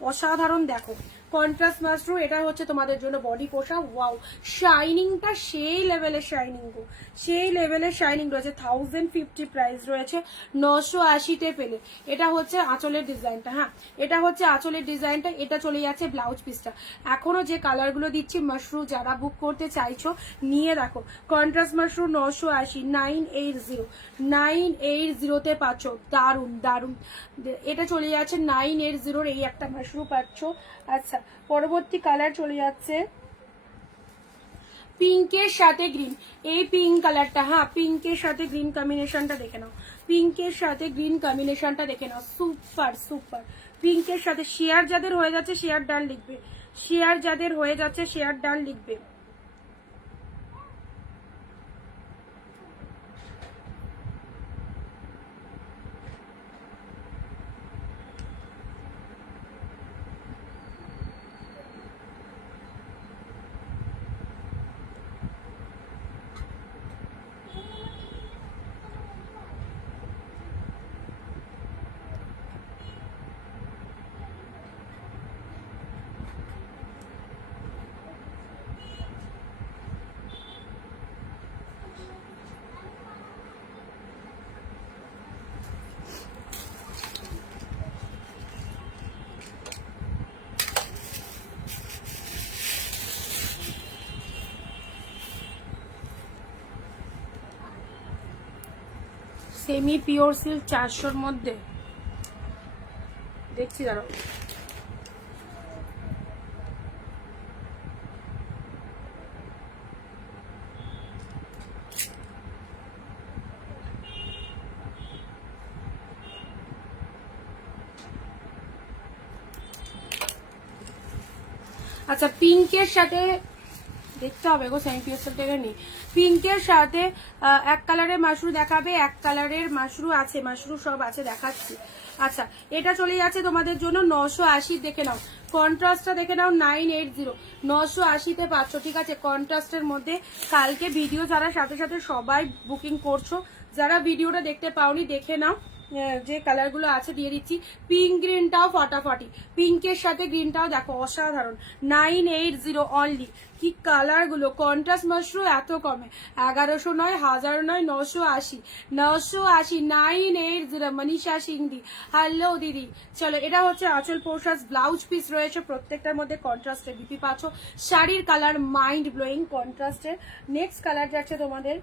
অসাধারণ দেখো কন্ট্রাস্ট মাশরু, এটা হচ্ছে তোমাদের জন্য বডি পোশাক। ওয়াও শাইনিংটা সেই লেভেলের শাইনিং গো, সেই লেভেলের শাইনিং রয়েছে। 1050 প্রাইস রয়েছে, 980-তে পেলে। এটা হচ্ছে আঁচলের ডিজাইনটা, হ্যাঁ এটা হচ্ছে আঁচলের ডিজাইনটা, এটা চলে যাচ্ছে ব্লাউজ পিসটা। এখনো যে কালারগুলো দিচ্ছি মাশরু যারা বুক করতে চাইছো নিয়ে রাখো, কন্ট্রাস্ট মাশরু 980, 980-তে পাচ্ছ, দারুন দারুন। এটা চলে যাচ্ছে 980-র এই একটা মাশরু পাচ্ছ। আচ্ছা পরবর্তী কালার চলে যাচ্ছে পিঙ্কের সাথে গ্রিন, এই পিঙ্ক কালারটা, হ্যাঁ পিঙ্কের সাথে গ্রিন কম্বিনেশনটা দেখে নাও, পিঙ্কের সাথে গ্রিন কম্বিনেশনটা দেখে নাও, সুপার সুপার। পিঙ্কের সাথে শেয়ার যাদের হয়ে যাচ্ছে শেয়ার ডান লিখবে, শেয়ার যাদের হয়ে যাচ্ছে শেয়ার ডান লিখবে। সেমি পিওর সিল্ক 400-র মধ্যে দেখছি দাঁড়াও। আচ্ছা পিঙ্কের সাথে দেখতে হবে গো, সেমি পিওর সিল্কটা নেই। পিঙ্কের সাথে এক কালারের মাশরু দেখাবে, এক কালারের মাশরু আছে, মাশরু সব আছে দেখাচ্ছি। আচ্ছা এটা চলে যাচ্ছে তোমাদের জন্য 980, দেখে নাও কন্ট্রাস্টটা দেখে নাও, 980 980-তে পাচ্ছ, ঠিক আছে। কন্ট্রাস্টের মধ্যে কালকে ভিডিও যারা সাথে সাথে সবাই বুকিং করছো, যারা ভিডিওটা দেখতে পাওনি দেখে নাও, যে কালারগুলো আছে দিয়ে দিচ্ছি। পিঙ্ক গ্রিনটাও ফাটাফাটি, পিঙ্কের সাথে গ্রিনটাও দেখো অসাধারণ, 980 অনলি। কি কালারগুলো, কন্ট্রাস্ট মাশরু এত কমে, 1100 নয়, 1000 নয়, 980 980 মনীষা সিংদি। হ্যালো দিদি, চলো এটা হচ্ছে আঁচল পোশাক, ব্লাউজ পিস রয়েছে প্রত্যেকটার মধ্যে কন্ট্রাস্টের, বিপি পাচ্ছ। শাড়ির কালার মাইন্ড ব্লোয়িং কন্ট্রাস্টের। নেক্সট কালার যাচ্ছে তোমাদের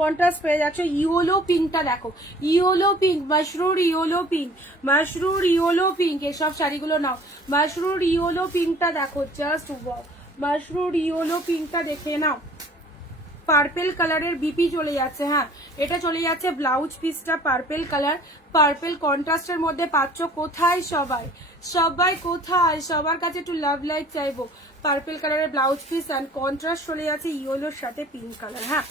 কন্ট্রাস্ট পেয়ে যাচ্ছ। ইয়েলো পিঙ্কটা দেখো, ইয়েলো পিঙ্ক, মাশরুর ইয়েলো পিঙ্ক, মাশরুর ইয়েলো পিঙ্ক, এসব শাড়িগুলো নাও। মাশরুর ইয়েলো পিঙ্কটা দেখো, জাস্ট ওয়াও, মাশরুর ইয়েলো পিঙ্কটা দেখে নাও। পার্পেল কালারের বিপি চলে যাচ্ছে, হ্যাঁ এটা চলে যাচ্ছে ব্লাউজ পিসটা পার্পেল কালার, পার্পেল কন্ট্রাস্টের মধ্যে পাচ্ছ। কোথায় সবাই, সবাই কোথায়, সবার কাছে একটু লাভ লাইক চাইবো। পার্পেল কালারের ব্লাউজ পিস অ্যান্ড কন্ট্রাস্ট চলে যাচ্ছে ইয়েলোর সাথে পিঙ্ক কালার, হ্যাঁ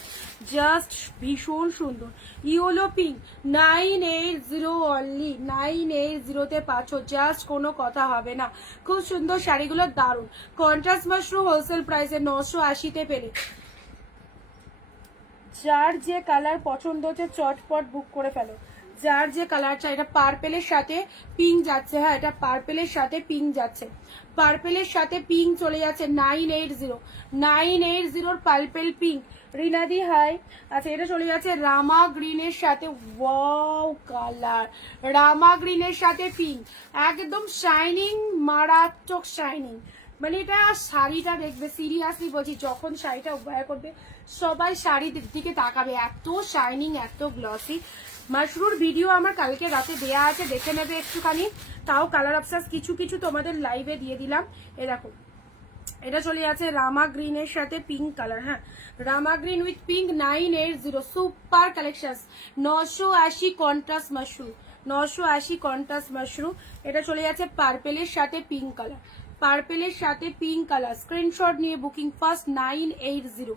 জাস্ট ভীষণ সুন্দর। ইয়েলো পিঙ্ক 980 অনলি, 980-তে পাচ্ছ, জাস্ট কোনো কথা হবে না। খুব সুন্দর শাড়িগুলো, দারুণ কন্ট্রাস্ট মাশরুম হোলসেল প্রাইসে 980-তে পেলে। যার যে কালার পছন্দ হচ্ছে চটপট বুক করে ফেলো, যার যে কালার চাই। এটা পার্পেলের সাথে পিঙ্ক যাচ্ছে, হ্যাঁ এটা পার্পেলের সাথে পিঙ্ক যাচ্ছে, পার্পেলের সাথে পিঙ্ক চলে যাচ্ছে 980, 980 পার্পেল পিঙ্ক। রিনাদি হাই। আচ্ছা এটা চলে যাচ্ছে রামা গ্রিনের সাথে, ওয়াও কালার, রামা গ্রিনের সাথে পিঙ্ক, একদম শাইনিং, মারাত্মক শাইনিং। মানে এটা শাড়িটা দেখবে, সিরিয়াসলি বলছি, যখন শাড়িটা ওয়্যার করবে সবাই শাড়ির দিকে তাকাবে, এত শাইনিং, এত গ্লসি। মাশরুর ভিডিও আমার কালকে রাতে দেয়া আছে, দেখে নেবে একটুখানি। তাও কালার অপশাস কিছু কিছু তোমাদের লাইভে দিয়ে দিলাম। এ দেখো এটা চলে যাচ্ছে রামা গ্রিনের সাথে পিঙ্ক কালার, হ্যাঁ Rama green with pink 980, super collection. 980 contrast mushroom, 980 contrast mushroom. এটা চলে যাচ্ছে পার্পেলের সাথে পিঙ্ক কালার, পার্পেলের সাথে পিঙ্ক কালার। স্ক্রিনশট নিয়ে বুকিং ফার্স্ট 980,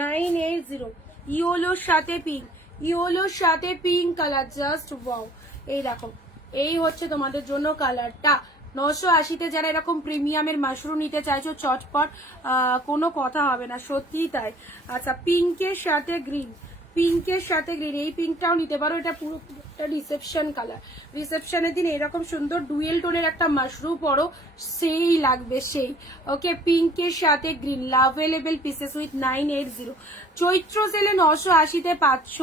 980। ইয়েলোর সাথে পিঙ্ক, ইয়েলোর সাথে পিঙ্ক কালার, জাস্ট ওয়াও। এই দেখো এই হচ্ছে তোমাদের জন্য কালারটা। 980-তে যারা এরকম প্রিমিয়ামের মাশরুম নিতে চাইছো চটপট, কোনো কথা হবে না, সত্যিই তাই। আচ্ছা পিঙ্কের সাথে গ্রিন, পিঙ্কের সাথে গ্রিন, এই পিঙ্কটাও নিতে পারো, এটা পুরো রিসেপশন কালার। রিসেপশনের দিন এরকম সুন্দর ডুয়েল টোনের একটা মাশরুম পরো, সেই লাগবে সেই। ওকে পিঙ্কের সাথে গ্রিন, লাভেলেবল পিসেস উইথ 980। চৈত্র সেলে 980-তে পাচ্ছ।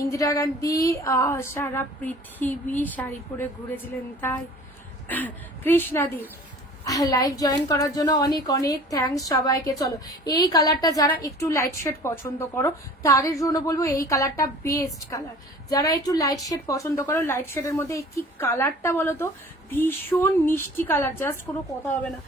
ইন্দিরা গান্ধী সারা পৃথিবী শাড়ি পরে ঘুরেছিলেন, তাই কৃষ্ণাদি লাইভ জয়েন করার জন্য অনেক অনেক থ্যাঙ্কস সবাইকে। চলো এই কালারটা যারা একটু লাইট শেড পছন্দ করো তাদের জন্য বলবো এই কালারটা বেস্ট কালার। যারা একটু লাইট শেড পছন্দ করো, লাইট শেডের মধ্যে কি কালারটা বলো তো, ভীষণ মিষ্টি কালার, জাস্ট কোনো কথা হবে না,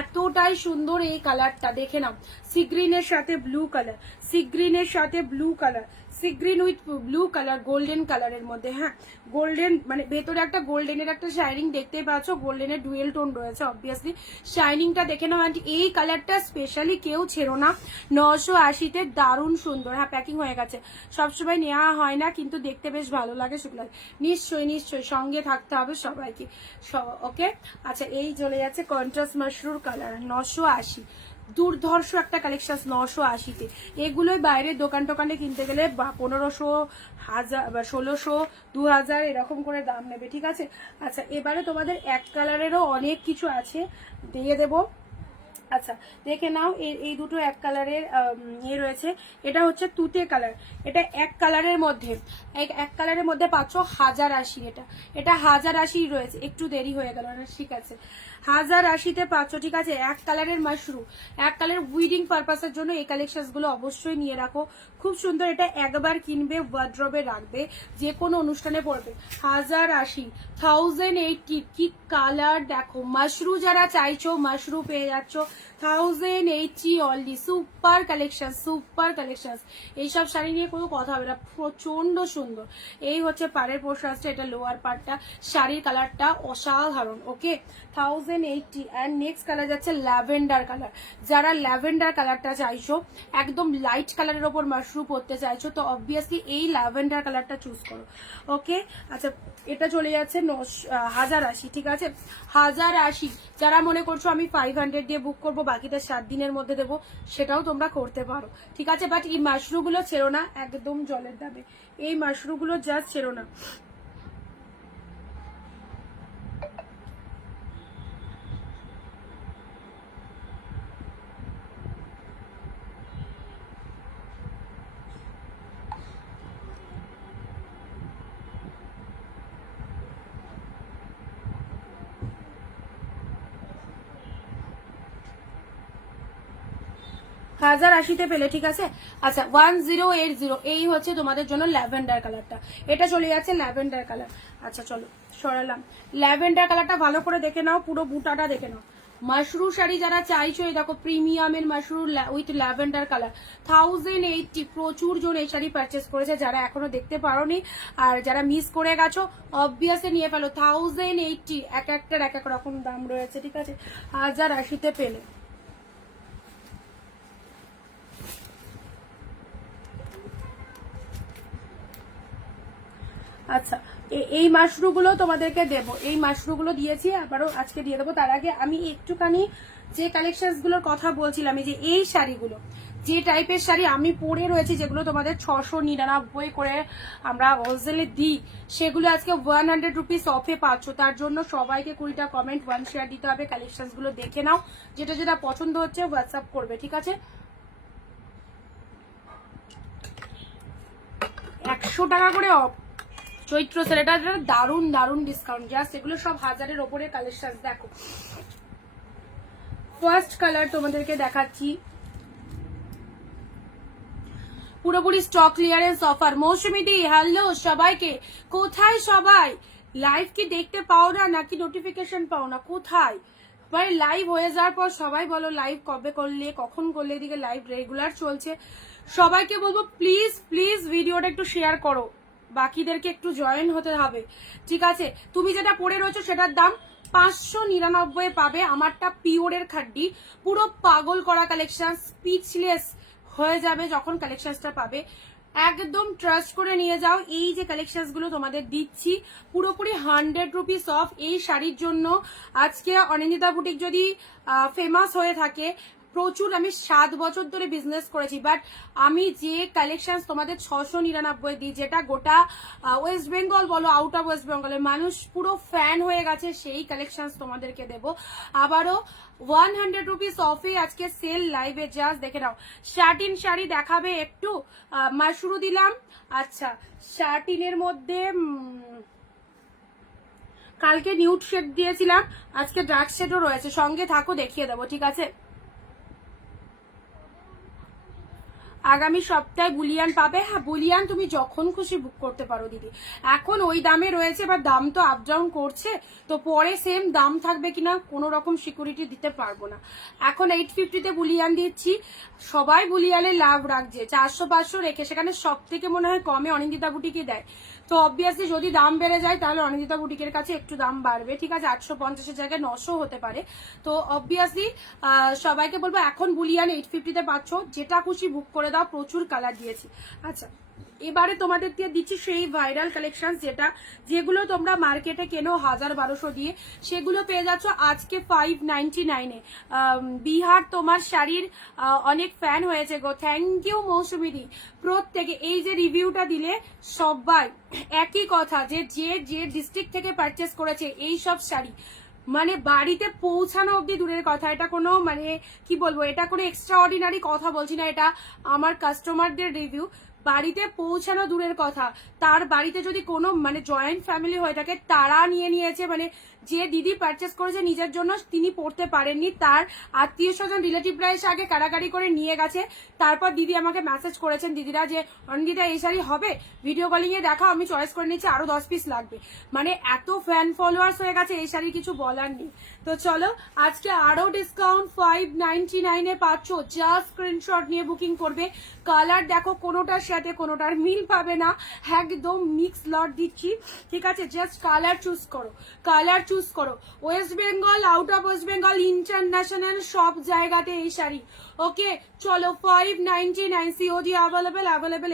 এতটাই সুন্দর এই কালারটা। দেখে নাও সি গ্রিনের সাথে ব্লু কালার, সি গ্রিনের সাথে blue colour, sea green with blue colour, golden কালারের মধ্যে, হ্যাঁ গোল্ডেন মানে ভেতরে একটা গোল্ডেনের একটা শাইনিং দেখতেই পাচ্ছ, গোল্ডেনের ডুয়েল টোন রয়েছে অবভিয়াসলি, শাইনিংটা দেখে নাও। অ্যান্ড এই কালারটা স্পেশালি কেউ ছেড়ো না, 980-তে দারুণ সুন্দর। হ্যাঁ প্যাকিং হয়ে গেছে, সবসময় নেওয়া হয় না কিন্তু দেখতে বেশ ভালো লাগে শুক্লা, নিশ্চয়ই নিশ্চয়ই সঙ্গে থাকতে হবে সবাইকে। ওকে আচ্ছা এই চলে যাচ্ছে কন্ট্রাস্ট মাশরুর কালার 980, দুর্ধর্ষ একটা কালেকশন 980-তে। এগুলোই বাইরের দোকান টোকানে কিনতে গেলে 1500, 1000 বা 1600, 2000 এরকম করে দাম নেবে, ঠিক আছে। আচ্ছা এবারে তোমাদের এক কালারেরও অনেক কিছু আছে, দিয়ে দেবো। আচ্ছা দেখে নাও এই দুটো এক কালারের রয়েছে। এটা হচ্ছে তুতে কালার, এটা এক কালারের মধ্যে, এক কালারের মধ্যে পাচ্ছ 1080। এটা 1080 রয়েছে, একটু দেরি হয়ে গেল না, ঠিক আছে 1080-তে পাচ্ছ, ঠিক আছে। এক কালারের মাশরুম, এক কালার উইডিং পারপাসের জন্য এই কালেকশন গুলো অবশ্যই নিয়ে রাখো, খুব সুন্দর। এটা একবার কিনবে ওয়ার্ড্রবে রাখবে, যে কোনো অনুষ্ঠানে পড়বে। 1080, 1080 কি কালার দেখো। মাশরু যারা চাইছো মাশরু পেয়ে যাচ্ছ 1080 only. Super collection, super collection. এইসব শাড়ি নিয়ে কোনো কথা হবে না, প্রচন্ড সুন্দর। এই হচ্ছে পাড়ের পোশাকটা, এটা লোয়ার পার্টটা, শাড়ির কালারটা অসাধারণ। ওকে 1080। অ্যান্ড নেক্সট কালার যাচ্ছে ল্যাভেন্ডার কালার। যারা ল্যাভেন্ডার কালারটা চাইছো, একদম লাইট কালারের ওপর মাশরু পরতে চাইছো, তো অবভিয়াসলি এই ল্যাভেন্ডার কালারটা চুজ করো। ওকে আচ্ছা এটা চলে যাচ্ছে 1080, ঠিক আছে 1080। যারা মনে করছো আমি 500 দিয়ে বুক করবো, বাকিটা 7 দিনের মধ্যে দেবো, সেটাও তোমরা করতে পারো, ঠিক আছে। বাট এই মাশরুগুলো ছেড়ো না, একদম জলের দামে এই মাশরুগুলো জাস্ট ছেড়ো না। 1080-তে পেলে, ঠিক আছে। আচ্ছা 1080, এই হচ্ছে তোমাদের জন্য ল্যাভেন্ডার কালারটা, এটা চলে যাচ্ছে ল্যাভেন্ডার কালার। আচ্ছা চলো সরালাম, ল্যাভেন্ডার কালারটা ভালো করে দেখে নাও, পুরো বুটাটা দেখে নাও। মাশরু শাড়ি যারা চাইছো, এই দেখো প্রিমিয়ামের মাশরু উইথ ল্যাভেন্ডার কালার, 1080। প্রচুর জন এই শাড়ি পারচেস করেছে, যারা এখনো দেখতে পারোনি আর যারা মিস করে গেছো অবভিয়াসলি নিয়ে ফেলো। 1080, এক একটার এক এক রকম দাম রয়েছে, ঠিক আছে। 1080-তে পেলে। আচ্ছা এই মাশরুগুলো তোমাদেরকে দেবো, এই মাশরুগুলো দিয়েছি, আবারও আজকে দিয়ে দেবো। তার আগে আমি একটুখানি যে কালেকশন গুলোর কথা বলছিলাম, এই যে এই শাড়িগুলো, যে টাইপের শাড়ি আমি পরে রয়েছি, যেগুলো তোমাদের 699 করে আমরা হোলসেলে দিই, সেগুলো আজকে 100 রুপিস অফে পাচ্ছ। তার জন্য সবাইকে 20টা কমেন্ট, 1 শেয়ার দিতে হবে। কালেকশন গুলো দেখে নাও, যেটা যেটা পছন্দ হচ্ছে হোয়াটসঅ্যাপ করবে, ঠিক আছে। 100 টাকা করে অফ চৈত্র সেল, এটা দারুন দারুন ডিসকাউন্ট, জাস্ট এগুলো সব 1000-এর ওপরে কালেকশন। দেখো ফার্স্ট কালার তোমাদেরকে দেখাচ্ছি, পুরোপুরি স্টক ক্লিয়ারেন্স অফার। মৌসুমী দি হ্যালো সবাইকে, কোথায় সবাই? লাইভ কি দেখতে পাও না নাকি নোটিফিকেশন পাও না? কোথায় ভাই? লাইভ হয়ে যাওয়ার পর সবাই বলো লাইভ কবে করলে, কখন করলে। এদিকে লাইভ রেগুলার চলছে, সবাইকে বলবো প্লিজ প্লিজ ভিডিওটা একটু শেয়ার করো, বাকিদেরকে একটু জয়েন হতে হবে, ঠিক আছে। তুমি যেটা পরে রয়েছো সেটার দাম 599 পাবে। আমারটা পিওরের খাড্ডি, পুরো পাগল করা কালেকশন, স্পিচলেস হয়ে যাবে যখন কালেকশনটা পাবে। একদম ট্রাস্ট করে নিয়ে যাও। এই যে কালেকশন গুলো তোমাদের দিচ্ছি পুরোপুরি 100 রুপিস অফ। এই শাড়ির জন্য আজকে অনিন্দিতা বুটিক যদি ফেমাস হয়ে থাকে, প্রচুর, আমি 7 বছর ধরে বিজনেস করেছি, বাট আমি যে কালেকশন তোমাদের 699 দিই, যেটা গোটা ওয়েস্ট বেঙ্গল বলো, আউট অফ ওয়েস্ট বেঙ্গলের মানুষ পুরো ফ্যান হয়ে গেছে, সেই কালেকশন তোমাদেরকে দেব। আবারও 100 রুপিস অফে আজকে সেল লাইভে, জাস্ট দেখে নাও। শার্টিন শাড়ি দেখাবে একটু, মাশরু দিলাম। আচ্ছা শার্টিনের মধ্যে কালকে নিউড শেড দিয়েছিলাম, আজকে ডার্ক শেডও রয়েছে, সঙ্গে থাকো দেখিয়ে দেবো, ঠিক আছে। আগামী সপ্তাহে বুলিয়ান পাবে। হ্যাঁ বুলিয়ান তুমি যখন খুশি বুক করতে পারো দিদি, এখন ওই দামে রয়েছে, বা দাম তো আপ ডাউন করছে, তো পরে সেম দাম থাকবে কিনা কোনো রকম সিকিউরিটি দিতে পারবো না। এখন 850-তে বুলিয়ান দিচ্ছি, সবাই বুলিয়ানে লাভ রাখছে, 400-500 রেখে, সেখানে সব থেকে মনে হয় কমে অনিন্দিতা বুটিকে দেয়। তো অবভিয়াসলি যদি দাম বেড়ে যায় তাহলে অনিন্দিতা বুটিকের কাছে একটু দাম বাড়বে, ঠিক আছে। 850-এর জায়গায় 900 হতে পারে। তো অবভিয়াসলি সবাইকে বলবো এখন বুলিয়ান 850-তে পাচ্ছ, যেটা খুশি বুক করে দাও, প্রচুর কালার দিয়েছি। আচ্ছা এবারে তোমাদের দিয়ে দিচ্ছি সেই ভাইরাল কালেকশন, যেগুলো তোমরা মার্কেটে কেনো 1000-1200 দিয়ে, সেগুলো পেয়ে যাচ্ছ আজকে 599-এ। বিহার তোমার শাড়ির অনেক ফ্যান হয়েছে গো, থ্যাংক ইউ মৌসুমী দি। প্রত্যেকে এই যে রিভিউটা দিলে সবাই একই কথা, যে যে ডিস্ট্রিক্ট থেকে পারচেস করেছে এই সব শাড়ি, মানে বাড়িতে পৌঁছানো অব্দি দূরের কথা, এটা কোনো মানে কি বলবো, এটা কোনো এক্সট্রা অর্ডিনারি কথা বলছি না, এটা আমার কাস্টমারদের রিভিউ। বাড়িতে পৌঁছানো দূরের কথা, তার বাড়িতে যদি কোনো মানে জয়েন্ট ফ্যামিলি হয়ে থাকে, তারা নিয়ে নিয়েছে, মানে যে দিদি পারচেস করেছে নিজের জন্য, তিনি পড়তে পারেননি, তার আত্মীয় স্বজন রিলেটিভরা এসে আগে কাড়াকাড়ি করে নিয়ে গেছে, তারপর দিদি আমাকে মেসেজ করেছেন দিদিরা যে অনিন্দিতা এই শাড়ি হবে, ভিডিও কলিং এ দেখাও, আমি চয়েস করে নিচ্ছি, আরো 10 পিস লাগবে। মানে এত ফ্যান ফলোয়ার্স হয়ে গেছে, এই শাড়ির কিছু বলার নেই। তো চলো আজকে আরো ডিসকাউন্ট 599-এ পাচ্ছ, জাস্ট স্ক্রিনশট নিয়ে বুকিং করবে। কালার দেখো, কোনোটার সাথে কোনোটার মিল পাবে না, একদম মিক্স লট দিচ্ছি, ঠিক আছে। জাস্ট কালার চুজ করো, কালার চুজ করো। West Bengal, out of West Bengal, international সব জায়গাতে এই শাড়ি। ওকে চলো 599 সিওডি অ্যাভেলেবেল,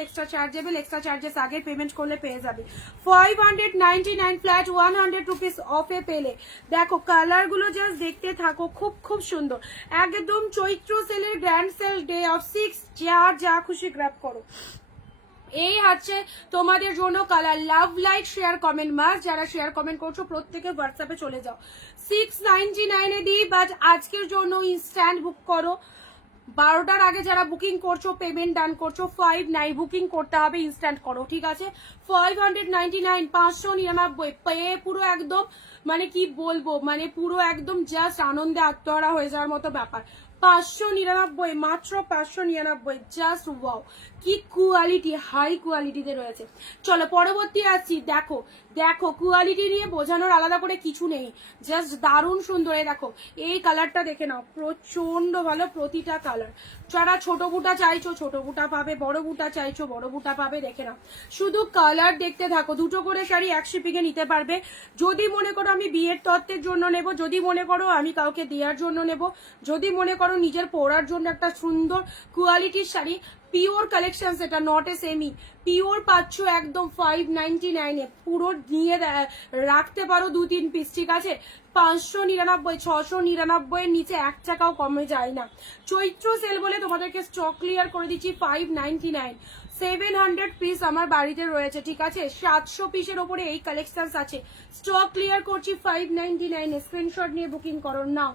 এক্সট্রা চার্জেস আগে পেমেন্ট করলে পেয়ে যাবে। 599 ফ্ল্যাট 100 রুপিস অফে পেলে। দেখো কালার গুলো জাস্ট দেখতে থাকো, খুব খুব সুন্দর, একদম চৈত্র সেলের গ্র্যান্ড সেল ডে অফ 6, যা খুশি গ্র্যাব করো। এই হচ্ছে তোমাদের জন্য colour. Love like share comment মাস, যারা শেয়ার কমেন্ট করছো প্রত্যেকে হোয়াটসঅ্যাপে চলে যাও। 699-এ দিই, বাট আজকের জন্য ইনস্ট্যান্ট বুক করো। 12টার আগে যারা বুকিং করছো, পেমেন্ট ডান করছো, 5 বুকিং করতে হবে, ইনস্ট্যান্ট করো, ঠিক আছে। 599, 599 পেয়ে পুরো একদম মানে কি বলবো, মানে পুরো একদম জাস্ট আনন্দে আত্মহারা হয়ে যাওয়ার মতো ব্যাপার। 599, মাত্র 599, জাস্ট ওয়াও, কি কোয়ালিটি, হাই কোয়ালিটিতে রয়েছে। চলো পরবর্তী আসছি। দেখো দেখো কোয়ালিটি নিয়ে বোঝানোর আলাদা করে কিছু নেই, জাস্ট দারুণ সুন্দর। দেখো এই কালারটা দেখে নাও, প্রচন্ড ভালো প্রতিটা কালার। যারা ছোট বুটা চাইছো ছোট বুটা পাবে, বড় বুটা চাইছো বড় বুটা পাবে। দেখে নাও, শুধু কালার দেখতে থাকো। দুটো করে শাড়ি এক শিপিংয়ে নিতে পারবে। যদি মনে করো আমি বিয়ের তত্ত্বের জন্য নেব, যদি মনে করো আমি কাউকে দেওয়ার জন্য নেব, যদি মনে করো নিজের পরার জন্য একটা সুন্দর কোয়ালিটির শাড়ি, পিওর কালেকশন, এটা নট এ সেমি, পিওর পাচ্ছ একদম 599-এ। পুরো নিয়ে রাখতে পারো 2-3 পিস, ঠিক আছে। 599, 699 নিচে 1 টাকাও কমে যায় না। চৈত্র সেল বলে তোমাদেরকে স্টক ক্লিয়ার করে দিচ্ছি 599। 700 পিস আমার বাড়িতে রয়েছে, ঠিক আছে। 700 পিসের ওপরে এই কালেকশন আছে, স্টক ক্লিয়ার করছি 599-এ। স্ক্রিনশট নিয়ে বুকিং করো না।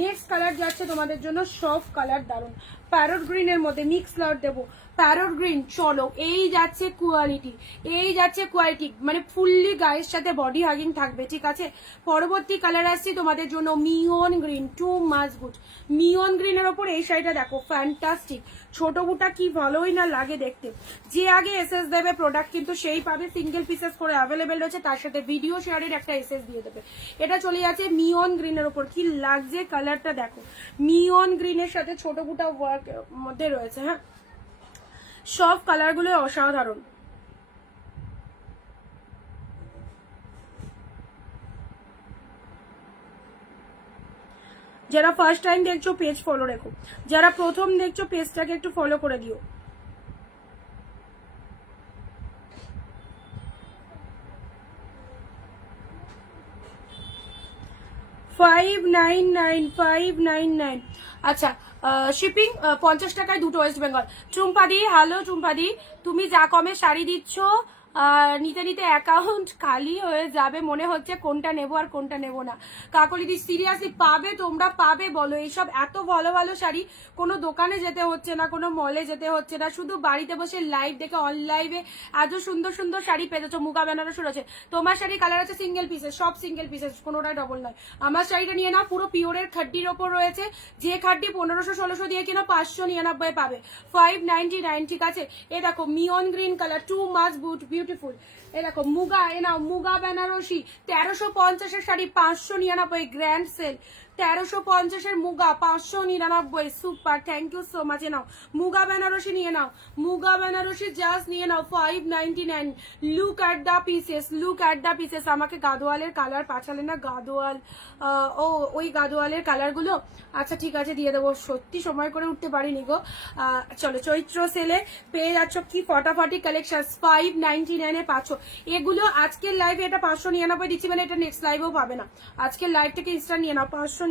নেক্সট কালার যাচ্ছে তোমাদের জন্য সফট কালার, দারুন প্যারট গ্রিনের মধ্যে মিক্স কালার দেবো, প্যারট গ্রিন। চলো এই যাচ্ছে কোয়ালিটি, এই যাচ্ছে কোয়ালিটি, মানে ফুললি গায়ের সাথে বডি হাগিং থাকবে, ঠিক আছে। পরবর্তী কালার আসছে তোমাদের জন্য মিয়ন গ্রিন, টু মাস গুড। মিয়ন গ্রিনের ওপর এই শাড়িটা দেখো, ফ্যান্টাস্টিক। ছোট বুটা কি ভালোই না লাগে দেখতে। যে আগে এসএস দেবে প্রোডাক্ট কিন্তু সেই পাবে, সিঙ্গেল পিসেস করে অ্যাভেলেবেল রয়েছে, তার সাথে ভিডিও শেয়ারের একটা এসএস দিয়ে দেবে। এটা চলে যাচ্ছে মিয়ন গ্রিনের ওপর, কি লাগছে কালারটা দেখো, মিয়ন গ্রিনের সাথে ছোট বুটা ওয়ার্ক মধ্যে রয়েছে। হ্যাঁ, সব কালারগুলো অসাধারণ। যারা ফার্স্ট টাইম দেখছো পেজ ফলো রেখো, যারা প্রথম দেখছো পেজটাকে একটু ফলো করে দিও। $599। আচ্ছা, শিপিং 50 টাকায় দুটো ওয়েস্ট বেঙ্গল। চুম্পাদি, হ্যালো চুম্পাদি, তুমি যা কমে শাড়ি দিচ্ছ নিতে নিতে অ্যাকাউন্ট খালি হয়ে যাবে, মনে হচ্ছে কোনটা নেবো আর কোনটা নেবো না। কাকলিদি সিরিয়াসলি পাবে, তোমরা পাবে বলো। এইসব এত ভালো ভালো শাড়ি কোনো দোকানে যেতে হচ্ছে না, কোনো মলে যেতে হচ্ছে না, শুধু বাড়িতে বসে লাইভ দেখে অনলাইভে এত সুন্দর সুন্দর শাড়ি পেয়েছ। মুগা বেনারসি রয়েছে, তোমার শাড়ি কালার আছে সিঙ্গেল পিসেস, সব সিঙ্গেল পিসেস, কোনোটাই ডবল নয়। আমার শাড়িটা নিয়ে নাও, পুরো পিওরের খাড্ডির ওপর রয়েছে। যে খাড্ডি 1500-1600 দিয়ে কিনা 599 পাবে, 599, ঠিক আছে। এ দেখো মিয়ন green colour, too much beautiful. এ দেখো মুগা, এ নাও মুগা বেনারসি, 1350-এর শাড়ি 599, গ্র্যান্ড সেল। 1350-এর Muga 599, super, thank you so much. এ নাও মুগা বেনারসি নিয়ে নাও, মুগা বেনারসি জাস্ট নিয়ে নাও 599। Look at the pieces, look at the pieces. আমাকে গাদোয়ালের কালার পাঠালে না, গাদোয়াল, ওই গাদোয়ালের কালারগুলো, আচ্ছা ঠিক আছে দিয়ে দেবো। সত্যি সময় করে উঠতে পারিনি গো। চলো চৈত্র সেলে পেয়ে যাচ্ছ কি ফটাফটি কালেকশন, 599-এ পাচ্ছ এগুলো। আজকের লাইভে এটা 599 দিচ্ছি, মানে এটা নেক্সট লাইভেও পাবে না। আজকের লাইভ থেকে ইনস্টা নিয়ে নাও, 599।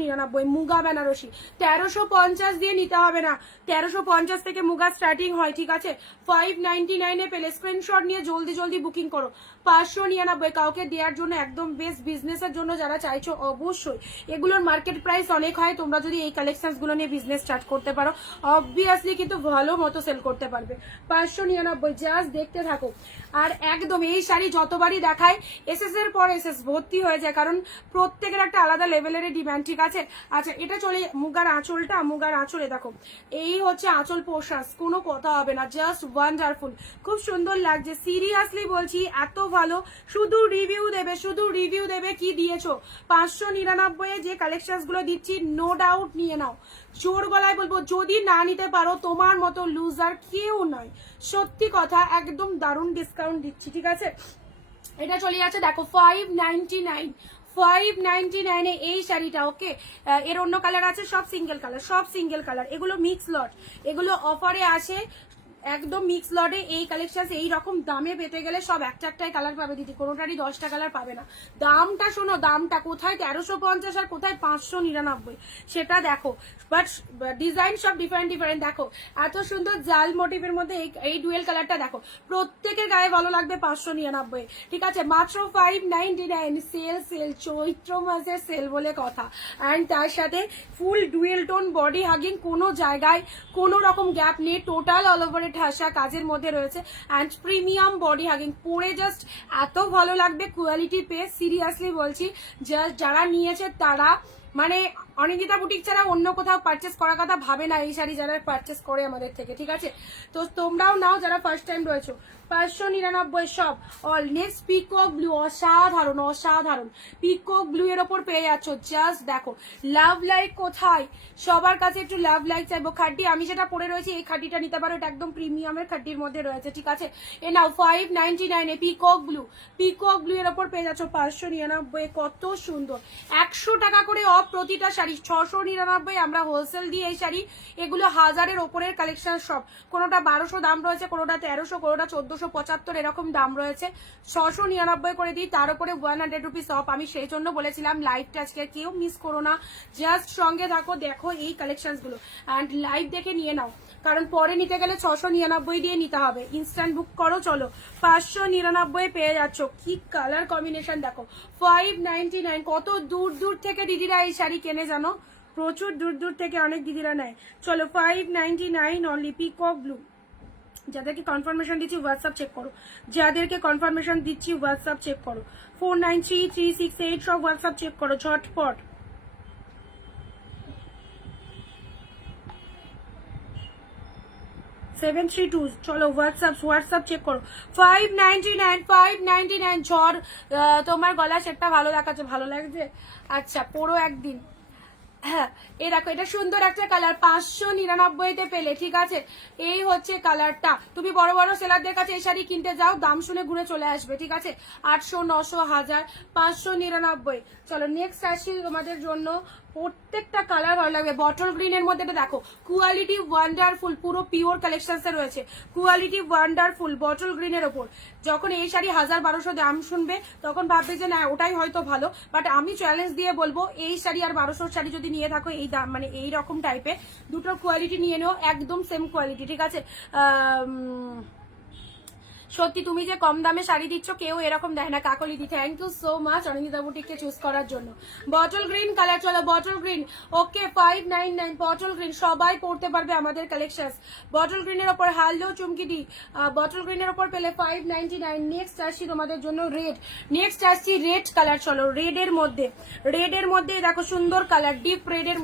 মুগা বেনারসি 1350 দিয়ে নিতে হবে না, 1350 থেকে মুগা স্টার্টিং হয়, ঠিক আছে। 599-এ পেলে স্ক্রিনশট নিয়ে জলদি জলদি বুকিং করো। 599 কাউকে দেওয়ার জন্য একদম বেস্ট, বিজনেসের জন্য যারা চাইছো অবশ্যই। এগুলোর মার্কেট প্রাইস অনেক হয়, তোমরা যদি এই কালেকশনস গুলো নিয়ে বিজনেস স্টার্ট করতে পারো অবভিয়াসলি কিন্তু ভালো মতো সেল করতে পারবে। 599, জাস্ট দেখতে থাকো। আর একদম এই শাড়ি যতবারই দেখায় এসএস এর পর এসএস ভর্তি হয়ে যায়, কারণ প্রত্যেকের একটা আলাদা লেভেলের ডিমান্ড, ঠিক আছে। আচ্ছা এটা চলে মুগার আঁচলটা, মুগার আঁচলে দেখো এই হচ্ছে আঁচল পোশাক, কোনো কথা হবে না, জাস্ট ওয়ান্ডারফুল, খুব সুন্দর লাগছে। সিরিয়াসলি বলছি এত ভালো, শুধু রিভিউ দেবে, শুধু রিভিউ দেবে কি দিয়েছো। 599-এ যে কালেকশন গুলো দিচ্ছি নো ডাউট নিয়ে নাও। জোর গলায় বলবো, যদি না নিতে পারো তোমার মতো লুজার কেউ নয়, সত্যি কথা, একদম দারুণ ডিসকাউন্ট দিচ্ছি, ঠিক আছে। এটা চলে যাচ্ছে দেখো 599, 599-এ এই শাড়িটা, ওকে। এর অন্য কালার আছে, সব সিঙ্গেল কালার, সব সিঙ্গেল কালার, এগুলো মিক্স লট, এগুলো অফারে আসে একদম মিক্স লটে। এই কালেকশন এই রকম দামে পেতে গেলে সব একটা একটাই কালার পাবে দিদি, কোনোটারই 10টা কালার পাবে না। দামটা শোনো, দামটা কোথায় 1350 আর কোথায় 599 সেটা দেখো, বাট ডিজাইন সব ডিফারেন্ট ডিফারেন্ট। দেখো এত সুন্দর জাল মোটিভের মধ্যে এই ডুয়েল কালারটা দেখো, প্রত্যেকের গায়ে ভালো লাগবে। 599, ঠিক আছে, মাত্র 599। সেল সেল, চৈত্র মাসের সেল বলে কথা। অ্যান্ড তার সাথে ফুল ডুয়েল টোন বডি হাগিং, কোনো জায়গায় কোনো রকম গ্যাপ নেই, টোটাল অল ওভারে ঠাসা কাজের মধ্যে রয়েছে। অ্যান্ড প্রিমিয়াম বডি হাগিং, পরে জাস্ট এত ভালো লাগবে কোয়ালিটি পেয়ে, সিরিয়াসলি বলছি। জাস্ট যারা নিয়েছে তারা মানে অনিন্দিতা বুটিক ছাড়া অন্য কোথাও পারচেস করার কথা ভাবে না এই শাড়ি যারা পারচেস করে আমাদের থেকে, ঠিক আছে? তো তোমরাও নাও যারা ফার্স্ট টাইম রয়েছো। 599 সব অল। নেক্সট পিকক ব্লু, অসাধারণ অসাধারণ পিকক ব্লু এর ওপর পেয়ে যাচ্ছ। জাস্ট দেখো লাভ লাইক কোথায়, সবার কাছে একটু লাভ লাইক চাইবো। খাড্ডি আমি যেটা পরে রয়েছি এই খাড্ডিটা নিতে পারো, এটা একদম প্রিমিয়ামের খাড্ডির মধ্যে রয়েছে, ঠিক আছে? এ নাও 599 এ পিকক ব্লু এর ওপর পেয়ে যাচ্ছ 599। কত সুন্দর, 100 টাকা করে অফ প্রতিটা শাড়ি। 699 আমরা হোলসেল দিয়ে এই শাড়ি, এগুলো 1000-এর ওপরের কালেকশন সব। কোনোটা 1200 দাম রয়েছে, কোনোটা 1300, কোনোটা 1475 এরকম দাম রয়েছে। 699 করে দিই, তার উপরে 100 রুপিস অফ। আমি সেই জন্য বলেছিলাম লাইভটা আজকে কেউ মিস করো না, জাস্ট সঙ্গে থাকো, দেখো এই কালেকশন গুলো অ্যান্ড লাইভ দেখে নিয়ে নাও, কারণ পরে নিতে গেলে 699 দিয়ে নিতে হবে। ইনস্ট্যান্ট বুক করো, চলো 599 পেয়ে যাচ্ছ। কি কালার কম্বিনেশন দেখো, 599। কত দূর দূর থেকে দিদিরা এই শাড়ি কেনে জানো, প্রচুর দূর দূর থেকে অনেক দিদিরা নেয়। চলো 599 অনলি পিকক ব্লু। যাদেরকে কনফার্মেশন দিচ্ছি হোয়াটসঅ্যাপ চেক করো, যাদেরকে কনফার্মেশন দিচ্ছি হোয়াটসঅ্যাপ চেক করো। 493368 সব হোয়াটসঅ্যাপ চেক করো ঝটপট। চলো হোয়াটসঅ্যাপ চেক করো। 599 ঝড়। তোমার গলা সেটটা ভালো দেখাচ্ছে, ভালো লাগছে? আচ্ছা পরো একদিন। হ্যাঁ এই দেখো এটা সুন্দর একটা কালার, 599-তে পেলে, ঠিক আছে? এই হচ্ছে কালারটা। তুমি বড় বড় সেলারদের কাছে এই শাড়ি কিনতে যাও, দাম শুনে ঘুরে চলে আসবে, ঠিক আছে? 800, 900, 1000, 599। চলো নেক্সট আসি তোমাদের জন্য। প্রত্যেকটা কালার ভালো লাগবে। বটল গ্রিন এর মধ্যে এটা দেখো, কোয়ালিটি ওয়ান্ডারফুল, পুরো পিওর কালেকশনসে রয়েছে। কোয়ালিটি ওয়ান্ডারফুল বটল গ্রিনের ওপর। যখন এই শাড়ি 1000-1200 দাম শুনবে তখন ভাববে যে না ওটাই হয়তো ভালো, বাট আমি চ্যালেঞ্জ দিয়ে বলবো এই শাড়ি আর 1200 শাড়ি যদি নিয়ে থাকো এই দাম মানে এই রকম টাইপের দুটোর কোয়ালিটি নিয়ে নেও, একদম সেম কোয়ালিটি, ঠিক আছে? সত্যি তুমি যে কম দামে শাড়ি দিচ্ছ কেউ এরকম দেয় না Kakoli di. Thank you so much Anindita বুটিককে চুজ করার জন্য। বটল গ্রিন কালার, চলো bottle green. Okay 599 bottle green, সবাই পড়তে পারবে আমাদের কালেকশন। বটল গ্রিনের ওপর হাললো চুমকি দি, বটল গ্রিনের ওপর পেলে 599। নেক্সট আসছি তোমাদের জন্য রেড। নেক্সট আসছি রেড কালার, চলো রেডের মধ্যে দেখো সুন্দর কালার, ডিপ রেডের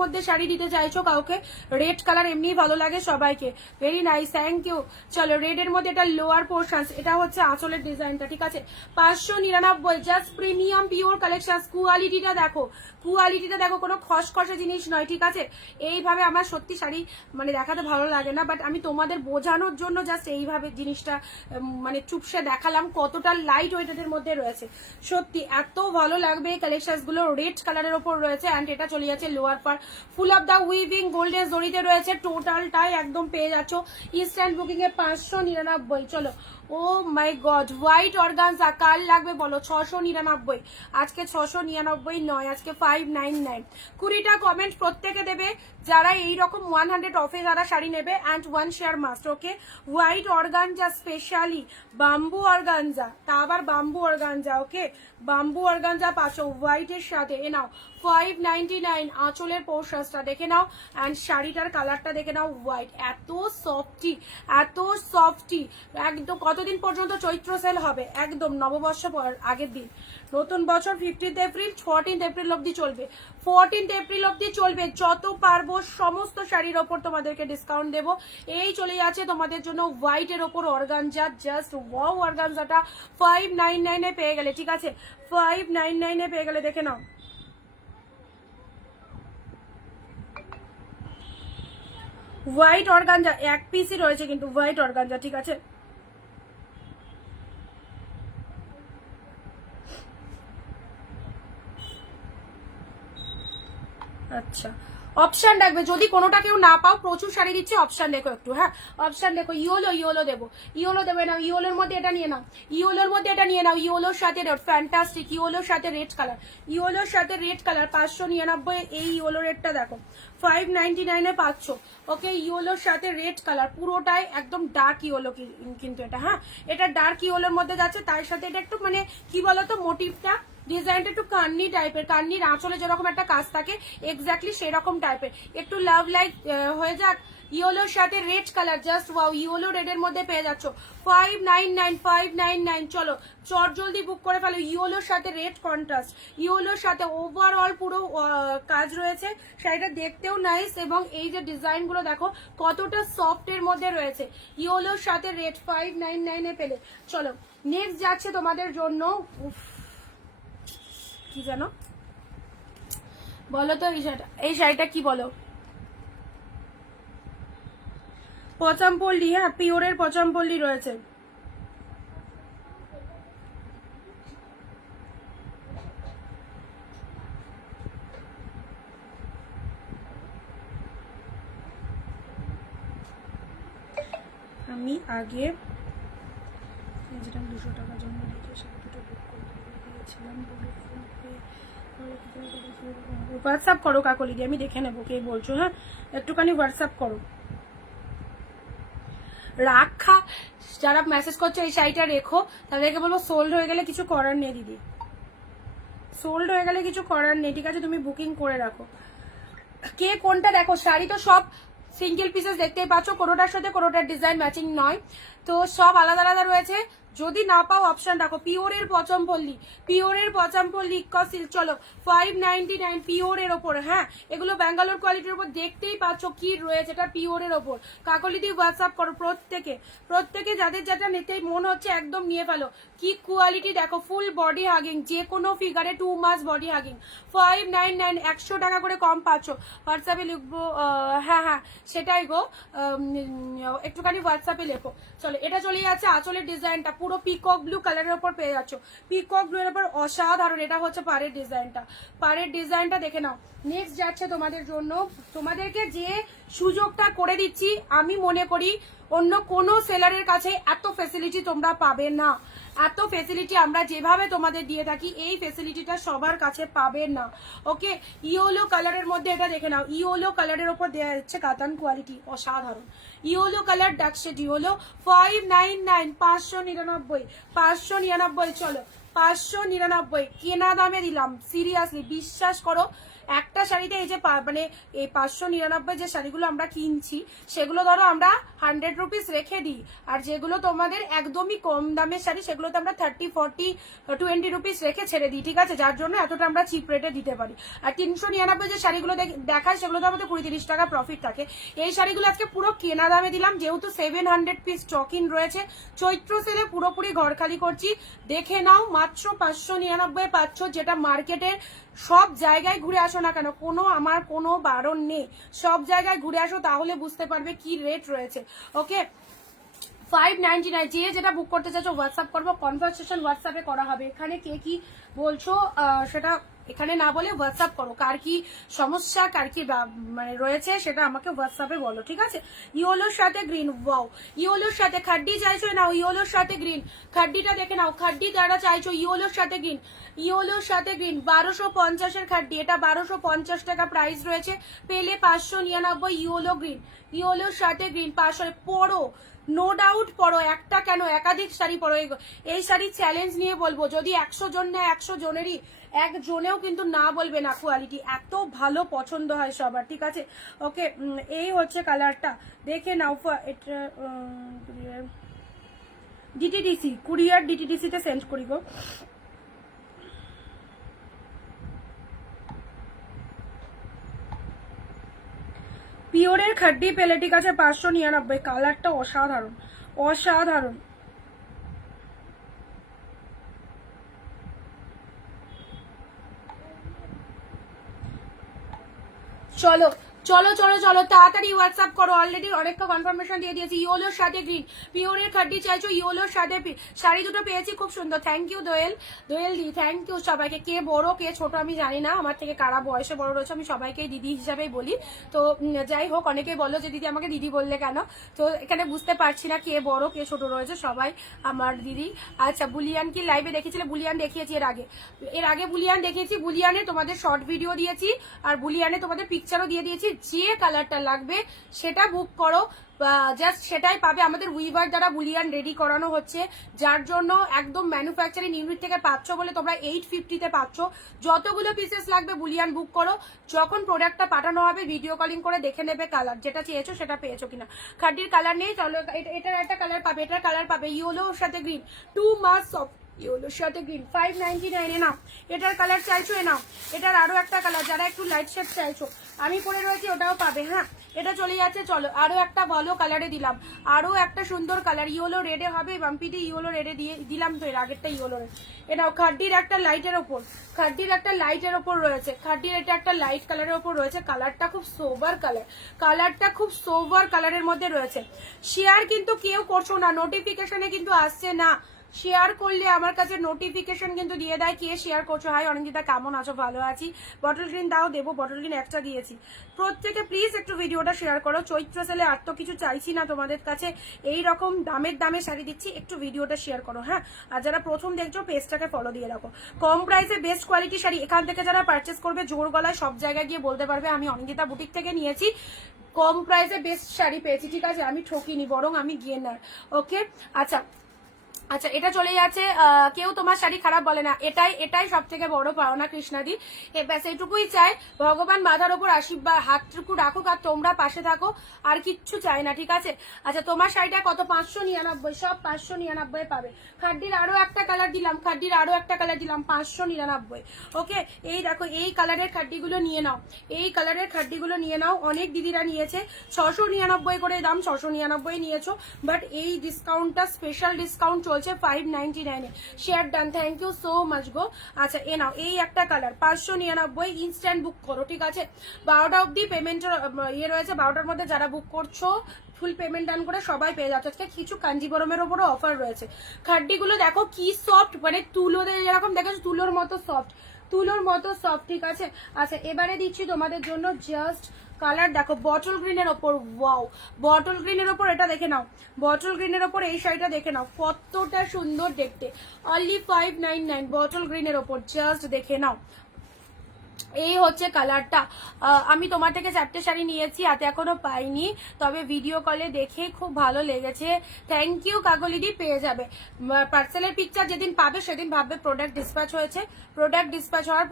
মধ্যে শাড়ি দিতে চাইছো কাউকে, রেড কালার এমনি ভালো লাগে সবাইকে, ভেরি নাইস, থ্যাংক ইউ। চলো রেডের মধ্যে এটা লোয়ার পোর্শন, এটা হচ্ছে আঁচলের ডিজাইনটা, ঠিক আছে? 599 জাস্ট প্রিমিয়াম পিওর কালেকশন। কোয়ালিটিটা দেখো কোনো খসখসে জিনিস নয়, ঠিক আছে? এইভাবে আমার সত্যি শাড়ি মানে দেখাতে ভালো লাগে না, বাট আমি তোমাদের বোঝানোর জন্য জাস্ট এইভাবে জিনিসটা মানে চুপসে দেখালাম কতটা লাইট ওয়েটের মধ্যে রয়েছে। সত্যি এত ভালো লাগবে এই কালেকশন গুলো। রেড কালারের ওপর রয়েছে অ্যান্ড এটা চলে যাচ্ছে lower part, full of the weaving golden জরিতে রয়েছে। টোটালটাই একদম পেয়ে যাচ্ছ ইনস্ট্যান্ট বুকিং এ 599। চলো ও মাই গড, হোয়াইট অর্গানজা কাল লাগবে বলো? 699। আজকে 699 নয়, আজকে 599। 20টা কমেন্ট প্রত্যেকে দেবে যারা এইরকম 100 অফে যারা শাড়ি নেবে and 1 share must. Okay white organza specially bamboo organza, তা আবার বাম্বু অর্গানজা। ওকে বাম্বু অর্গানজা পাচ্ছো হোয়াইটের সাথে। এ নাও 599 আঁচলের পোর্শনসটা দেখে নাও অ্যান্ড শাড়িটার কালারটা দেখে নাও, হোয়াইট। এত সফটি একদম। কতদিন পর্যন্ত চৈত্র সেল হবে? একদম নববর্ষ আগের দিন, নতুন বছর 15 এপ্রিল, 14 এপ্রিল অব্দি চলবে। 14 এপ্রিল অব্দি চলবে। যত পারবো সমস্ত শাড়ির ওপর তোমাদেরকে ডিসকাউন্ট দেবো। এই চলে যাচ্ছে তোমাদের জন্য হোয়াইটের ওপর অর্গানজা, জাস্ট ওয়াও। অর্গানজাটা 599 পেয়ে গেলে, ঠিক আছে? 599 পেয়ে গেলে, দেখে নাও। হোয়াইট অর্গানজা এক পিসই রয়েছে কিন্তু হোয়াইট অর্গানজা, ঠিক আছে? আচ্ছা অপশন রাখবে, যদি কোনোটা কেউ না পাও, প্রচুর শাড়ি দিচ্ছে, অপশন দেখো একটু। হ্যাঁ অপশন দেখো। ইয়োলো দেবো না, ইয়োলোর মধ্যে এটা নিয়ে নাও, ইয়োলোর সাথে ফ্যান্টাস্টিক, ইয়োলোর সাথে রেড কালার, 599। এই ইয়োলো রেডটা দেখো 599 পাচ্ছ। ওকে ইয়োলোর সাথে রেড কালার, পুরোটাই একদম ডার্ক ইয়োলো কিন্তু এটা। হ্যাঁ এটা ডার্ক ইয়োলোর মধ্যে যাচ্ছে, তার সাথে এটা একটু মানে কি বলতো মোটিভটা ডিজাইনটা একটু কান্নি টাইপের, কান্নির আঁচলে যেরকম একটা কাজ থাকে এক্স্যাক্টলি সেরকম টাইপের। একটু লাভ লাইক হয়ে যাক, ইয়েলোর সাথে red colour, just wow, yellow রেডের মধ্যে পেয়ে যাচ্ছ 599 চলো চট জলদি বুক করে ফেলো। ইয়েলোর সাথে রেড কন্ট্রাস্ট, ইয়েলোর সাথে ওভারঅল পুরো কাজ রয়েছে, শাড়িটা দেখতেও নাইস এবং এই যে ডিজাইন গুলো দেখো কতটা সফট এর মধ্যে রয়েছে। ইয়েলোর সাথে রেড 599 পেলে। চলো নেক্সট যাচ্ছে তোমাদের জন্য, কি জানো বলো তো এই শাড়িটা কি বলো? পচামপল্লি, হ্যাঁ পিওরের পচামপল্লি রয়েছে। আমি আগে যেটা 200 টাকা জন্য দুটো বুক করে দিয়েছিলাম, হোয়াটসঅ্যাপ করো কাকলিদি, আমি দেখে নেবো কে বলছো। হ্যাঁ একটুখানি হোয়াটসঅ্যাপ করো। রাখা যারা মেসেজ করছো এই শাড়িটা রেখো, তাদেরকে বলবো সোল্ড হয়ে গেলে কিছু করার নেই দিদি, সোল্ড হয়ে গেলে কিছু করার নেই, ঠিক আছে তুমি বুকিং করে রাখো। কে কোনটা দেখো, শাড়ি তো সব সিঙ্গেল পিসেস দেখতেই পাচ্ছ, কোনোটার সাথে কোনোটার ডিজাইন ম্যাচিং নয়, তো সব আলাদা আলাদা রয়েছে। যদি না পাও অপশন রাখো, পিওরের পচমপল্লি, পিওরের পচমপল্লি ইক্কা সিল্ক, চলো 599 পিওরের ওপর। হ্যাঁ এগুলো ব্যাঙ্গালোর কোয়ালিটির উপর, দেখতেই পাচ্ছ কি রয়েছে, এটা পিওরের ওপর। কাকলিদি হোয়াটসঅ্যাপ করো প্রত্যেকে যাদের যেটা নিতে মন হচ্ছে একদম নিয়ে ফেলো। কি কোয়ালিটি দেখো, ফুল বডি হাগিং, যে কোনো ফিগারে 2 মাস বডি হাগিং, 599, 100 টাকা করে কম পাচ্ছ। হোয়াটসঅ্যাপে লিখবো, হ্যাঁ সেটাই গো, একটুখানি হোয়াটসঅ্যাপে লেখো। চলো এটা চলে যাচ্ছে আঁচলের ডিজাইনটা, পুরো পিকক ব্লু কালারের উপর পেয়ে যাচ্ছ, পিকক ব্লু এর উপর অসাধারণ। এটা হচ্ছে পাড়ের ডিজাইনটা দেখে নাও। নেক্সট যাচ্ছে তোমাদের জন্য, তোমাদেরকে যে সুযোগটা করে দিচ্ছি আমি মনে করি অন্য কোনো সেলারের কাছে এত ফেসিলিটি তোমরা পাবে না, এত ফেসিলিটি আমরা যেভাবে তোমাদের দিয়ে থাকি এই ফেসিলিটিটা সবার কাছে পাবে না। ওকে ইয়েলো কালারের মধ্যে এটা দেখে নাও, ইয়েলো কালারের উপর দেওয়া হচ্ছে কাতান কোয়ালিটি, অসাধারণ। Yellow colour dark shade yellow, 599, 599, চলো 599 কেনা দামে দিলাম, সিরিয়াসলি বিশ্বাস করো। একটা শাড়িতে এই যে মানে এই 599 যে শাড়িগুলো আমরা কিনছি সেগুলো ধরো আমরা 100 রুপিস রেখে দিই, আর যেগুলো তোমাদের একদমই কম দামের শাড়ি সেগুলোতে আমরা 30, 40, 20 রুপিস রেখে ছেড়ে দিই, ঠিক আছে, যার জন্য এতটা আমরা চিপ রেটে দিতে পারি। আর 399 যে শাড়িগুলো দেখায় সেগুলোতে আমাদের 20-30 টাকা প্রফিট থাকে। এই শাড়িগুলো আজকে পুরো কেনা দামে দিলাম, যেহেতু 700 পিস স্টক ইন রয়েছে, চৈত্র সেলে পুরোপুরি ঘর খালি করছি। দেখে নাও মাত্র 599 পাচ্ছ, যেটা মার্কেটের সব জায়গায় ঘুরে আসো না কেন, আমার কোনো বারণ নেই, সব জায়গায় ঘুরে আসো তাহলে বুঝতে পারবে কি রেট রয়েছে। ওকে 599, যে যেটা বুক করতে চাইছো হোয়াটসঅ্যাপ করবো, কনভারসেশন হোয়াটসঅ্যাপে করা হবে। এখানে কে কি বলছো সেটা এখানে না বলে হোয়াটসঅ্যাপ করো, কার কি সমস্যা কার কি মানে রয়েছে সেটা আমাকে হোয়াটসঅ্যাপে বলো, ঠিক আছে। ইয়েলোর সাথে গ্রিন, ওয়াও, ইয়েলোর সাথে খাড্ডি চাইছো নাও, ইয়েলোর সাথে গ্রিন, খাড্ডিটা দেখে নাও, খাড্ডি যারা চাইছো ইয়েলোর সাথে গ্রিন, ইয়েলোর সাথে গ্রিন 1250 খাড্ডি, এটা 1250 টাকা প্রাইস রয়েছে, পেলে 599 ইয়েলো গ্রিন, ইয়েলোর সাথে গ্রিন 500 পরো, নো ডাউট পরো, একটা কেন একাধিক শাড়ি পরো। এই শাড়ি চ্যালেঞ্জ নিয়ে বলবো, যদি 100 জন না 100 জনেরই একজনেও কিন্তু না বলবে না, কোয়ালিটি এত ভালো পছন্দ হয় সবার, ঠিক আছে। ওকে এই হচ্ছে কালারটা, দেখে নাও। এটা ডিটিডিসি কুরিয়ার, ডিটিডিসি তে সেন্ড করি গো। পিওরের খাড্ডি পেলে, ঠিক আছে, 599, কালারটা অসাধারণ অসাধারণ। চলো চলো চলো চলো তাড়াতাড়ি হোয়াটসঅ্যাপ করো, অলরেডি অনেকটা কনফার্মেশন দিয়ে দিয়েছি। ইয়েলোর সাথে গ্রিন, পিওরের খাড্ডি চাইছো, ইয়েলোর সাথে শাড়ি দুটো পেয়েছি, খুব সুন্দর। থ্যাংক ইউ দোয়েল দি, থ্যাংক ইউ সবাইকে। কে বড় কে ছোট আমি জানি না, আমার থেকে কারা বয়সে বড় রয়েছে, আমি সবাইকেই দিদি হিসাবেই বলি। তো যাই হোক, অনেকেই বললো যে দিদি আমাকে দিদি বললে কেন, তো এখানে বুঝতে পারছি না কে বড় কে ছোট রয়েছে, সবাই আমার দিদি। আচ্ছা বুলিয়ান কি লাইভে দেখিয়েছিলে? বুলিয়ান দেখিয়েছি এর আগে বুলিয়ান দেখিয়েছি, বুলিয়ানে তোমাদের শর্ট ভিডিও দিয়েছি আর বুলিয়ানে তোমাদের পিকচারও দিয়ে দিয়েছি, যে কালারটা লাগবে সেটা বুক করো, জাস্ট সেটাই পাবে। আমাদের উইভার দ্বারা বুলিয়ান রেডি করানো হচ্ছে, যার জন্য একদম ম্যানুফ্যাকচারিং ইউনিট থেকে পাচ্ছ বলে তোমরা 850-তে পাচ্ছ। যতগুলো পিসেস লাগবে বুলিয়ান বুক করো, যখন প্রোডাক্টটা পাঠানো হবে ভিডিও কলিং করে দেখে নেবে কালার যেটা চেয়েছো সেটা পেয়েছো কিনা। খাড্ডির কালার নেই, চলো এটার একটা কালার পাবে, এটার কালার পাবে ইয়েলোর সাথে গ্রিন, 2 মাস সফট ইয়েলোর সাথে গ্রিন, 599 নাও। এটার কালার চাইছো এ নাও। এটার আরো একটা কালার, যারা একটু লাইট শেড চাইছো আমি পরে রয়েছি ওটাও পাবে। হ্যাঁ এটা চলে যাচ্ছে, চলো আরো একটা ভালো কালারে দিলাম, আরো একটা সুন্দর কালার ইয়েলো রেডে হবে। বাম্পিতে ইয়েলো রেডে দিয়ে দিলাম তো, এর আগেরটা ইয়েলো রেড। এটাও খাড্ডির একটা লাইটের ওপর, খাড্ডির একটা লাইটের ওপর রয়েছে, খাড্ডির এটা একটা লাইট কালারের ওপর রয়েছে। কালারটা খুব সোবার কালার, কালারটা খুব সোবার কালারের মধ্যে রয়েছে। শেয়ার কিন্তু কেউ করছো না, নোটিফিকেশনে কিন্তু আসছে না। শেয়ার করলে আমার কাছে নোটিফিকেশন কিন্তু দিয়ে দেয় কে শেয়ার করছো। হাই অনিন্দিতা, কেমন আছো? ভালো আছি। বটল গ্রিন দাও, দেবো। বটল গ্রিন একটা দিয়েছি। প্রত্যেকে প্লিজ একটু ভিডিওটা শেয়ার করো। চৈত্র সেলে আর তো কিছু চাইছি না তোমাদের কাছে, এই রকম দামে শাড়ি দিচ্ছি, একটু ভিডিওটা শেয়ার করো। হ্যাঁ আর যারা প্রথম দেখছো পেজটাকে ফলো দিয়ে রাখো। কম প্রাইসে বেস্ট কোয়ালিটি শাড়ি এখান থেকে যারা পারচেস করবে জোর গলায় সব জায়গায় গিয়ে বলতে পারবে আমি অনিন্দিতা বুটিক থেকে নিয়েছি, কম প্রাইসে বেস্ট শাড়ি পেয়েছি। ঠিক আছে, আমি ঠকিনি, বরং আমি গেনার। ওকে আচ্ছা আচ্ছা, এটা চলে যাচ্ছে। কেউ তোমার শাড়ি খারাপ বলে না, এটাই সব থেকে বড় পাওনা কৃষ্ণাদি। ব্যাস এইটুকুই চাই, ভগবান মাথার ওপর আশীর্বাদ হাতটুকু রাখুক আর তোমরা পাশে থাকো, আর কিচ্ছু চাই না। ঠিক আছে আচ্ছা, তোমার শাড়িটা কত? 599, সব 599 পাবে। খাড্ডির আরো একটা কালার দিলাম, খাড্ডির আরো একটা কালার দিলাম, 599। ওকে এই দেখো, এই কালারের খাড্ডিগুলো নিয়ে নাও, এই কালারের খাড্ডিগুলো নিয়ে নাও। অনেক দিদিরা নিয়েছে 699 করে দাম, 699 নিয়েছো, বাট এই ডিসকাউন্টটা স্পেশাল ডিসকাউন্ট চলছে 599 এ। Share done, thank you so much গো। আচ্ছা এ নাও, এই একটা কালার 599, ইনস্ট্যান্ট বুক করো। ঠিক আছে 12টা অব্দি পেমেন্টের ইয়ে রয়েছে, 12টার মধ্যে যারা বুক করছো ফুল পেমেন্ট ডান করে সবাই পেয়ে যাচ্ছে। আজকে কিছু কাঞ্জিবরমের উপরও অফার রয়েছে। খাড্ডিগুলো দেখো কি সফট, মানে তুলোতে যেরকম দেখেছো তুলোর মতো সফট, তুলোর মতো সফট। ঠিক আছে আচ্ছা, এবারে দিচ্ছি তোমাদের জন্য জাস্ট কালার দেখো, বটল গ্রিনের ওপর। ওয়াও, বটল গ্রিনের ওপর এটা দেখে নাও, বটল গ্রিনের ওপর এই শাড়িটা দেখে নাও, কতটা সুন্দর দেখতে। অনলি 599 বটল গ্রিনের ওপর, জাস্ট দেখে নাও। এই হচ্ছে কালারটা। আমি তোমার থেকে 4টে শাড়ি নিয়েছি, হাতে এখনো পাইনি, তবে ভিডিও কলে দেখে খুব ভালো লেগেছে। থ্যাংক ইউ কাকলিদি, পেয়ে যাবে। পার্সেলের পিকচার যেদিন পাবে সেদিন ভাববে প্রোডাক্ট ডিসপ্যাচ হয়েছে। প্রোডাক্ট ডিসপ্যাচ হওয়ার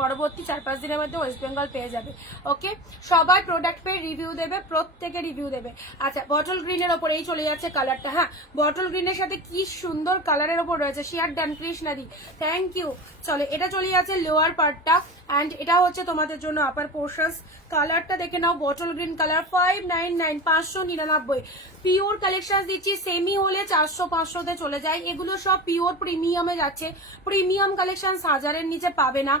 পরবর্তী 4-5 দিনের মধ্যে ওয়েস্ট বেঙ্গল পেয়ে যাবে। ওকে সবাই প্রোডাক্ট পেয়ে রিভিউ দেবে, প্রত্যেকে রিভিউ দেবে। আচ্ছা বটল গ্রিনের ওপর এই চলে যাচ্ছে কালারটা। হ্যাঁ বটল গ্রিনের সাথে কি সুন্দর কালারের ওপর রয়েছে। শেয়ার ডান কৃষ্ণাদি, থ্যাংক ইউ। চলো এটা চলে যাচ্ছে লোয়ার পার্টটা, অ্যান্ড এটা হচ্ছে তোমাদের জন্য আপার পোর্শনস। কালারটা দেখে নাও, bottle green colour, 599, 599। Pure collection দিচ্ছি, সেমি হলে 400-500-তে চলে যায়। এগুলো সব পিওর প্রিমিয়ামে যাচ্ছে, প্রিমিয়াম কালেকশন 1000-এর নিচে পাবে না।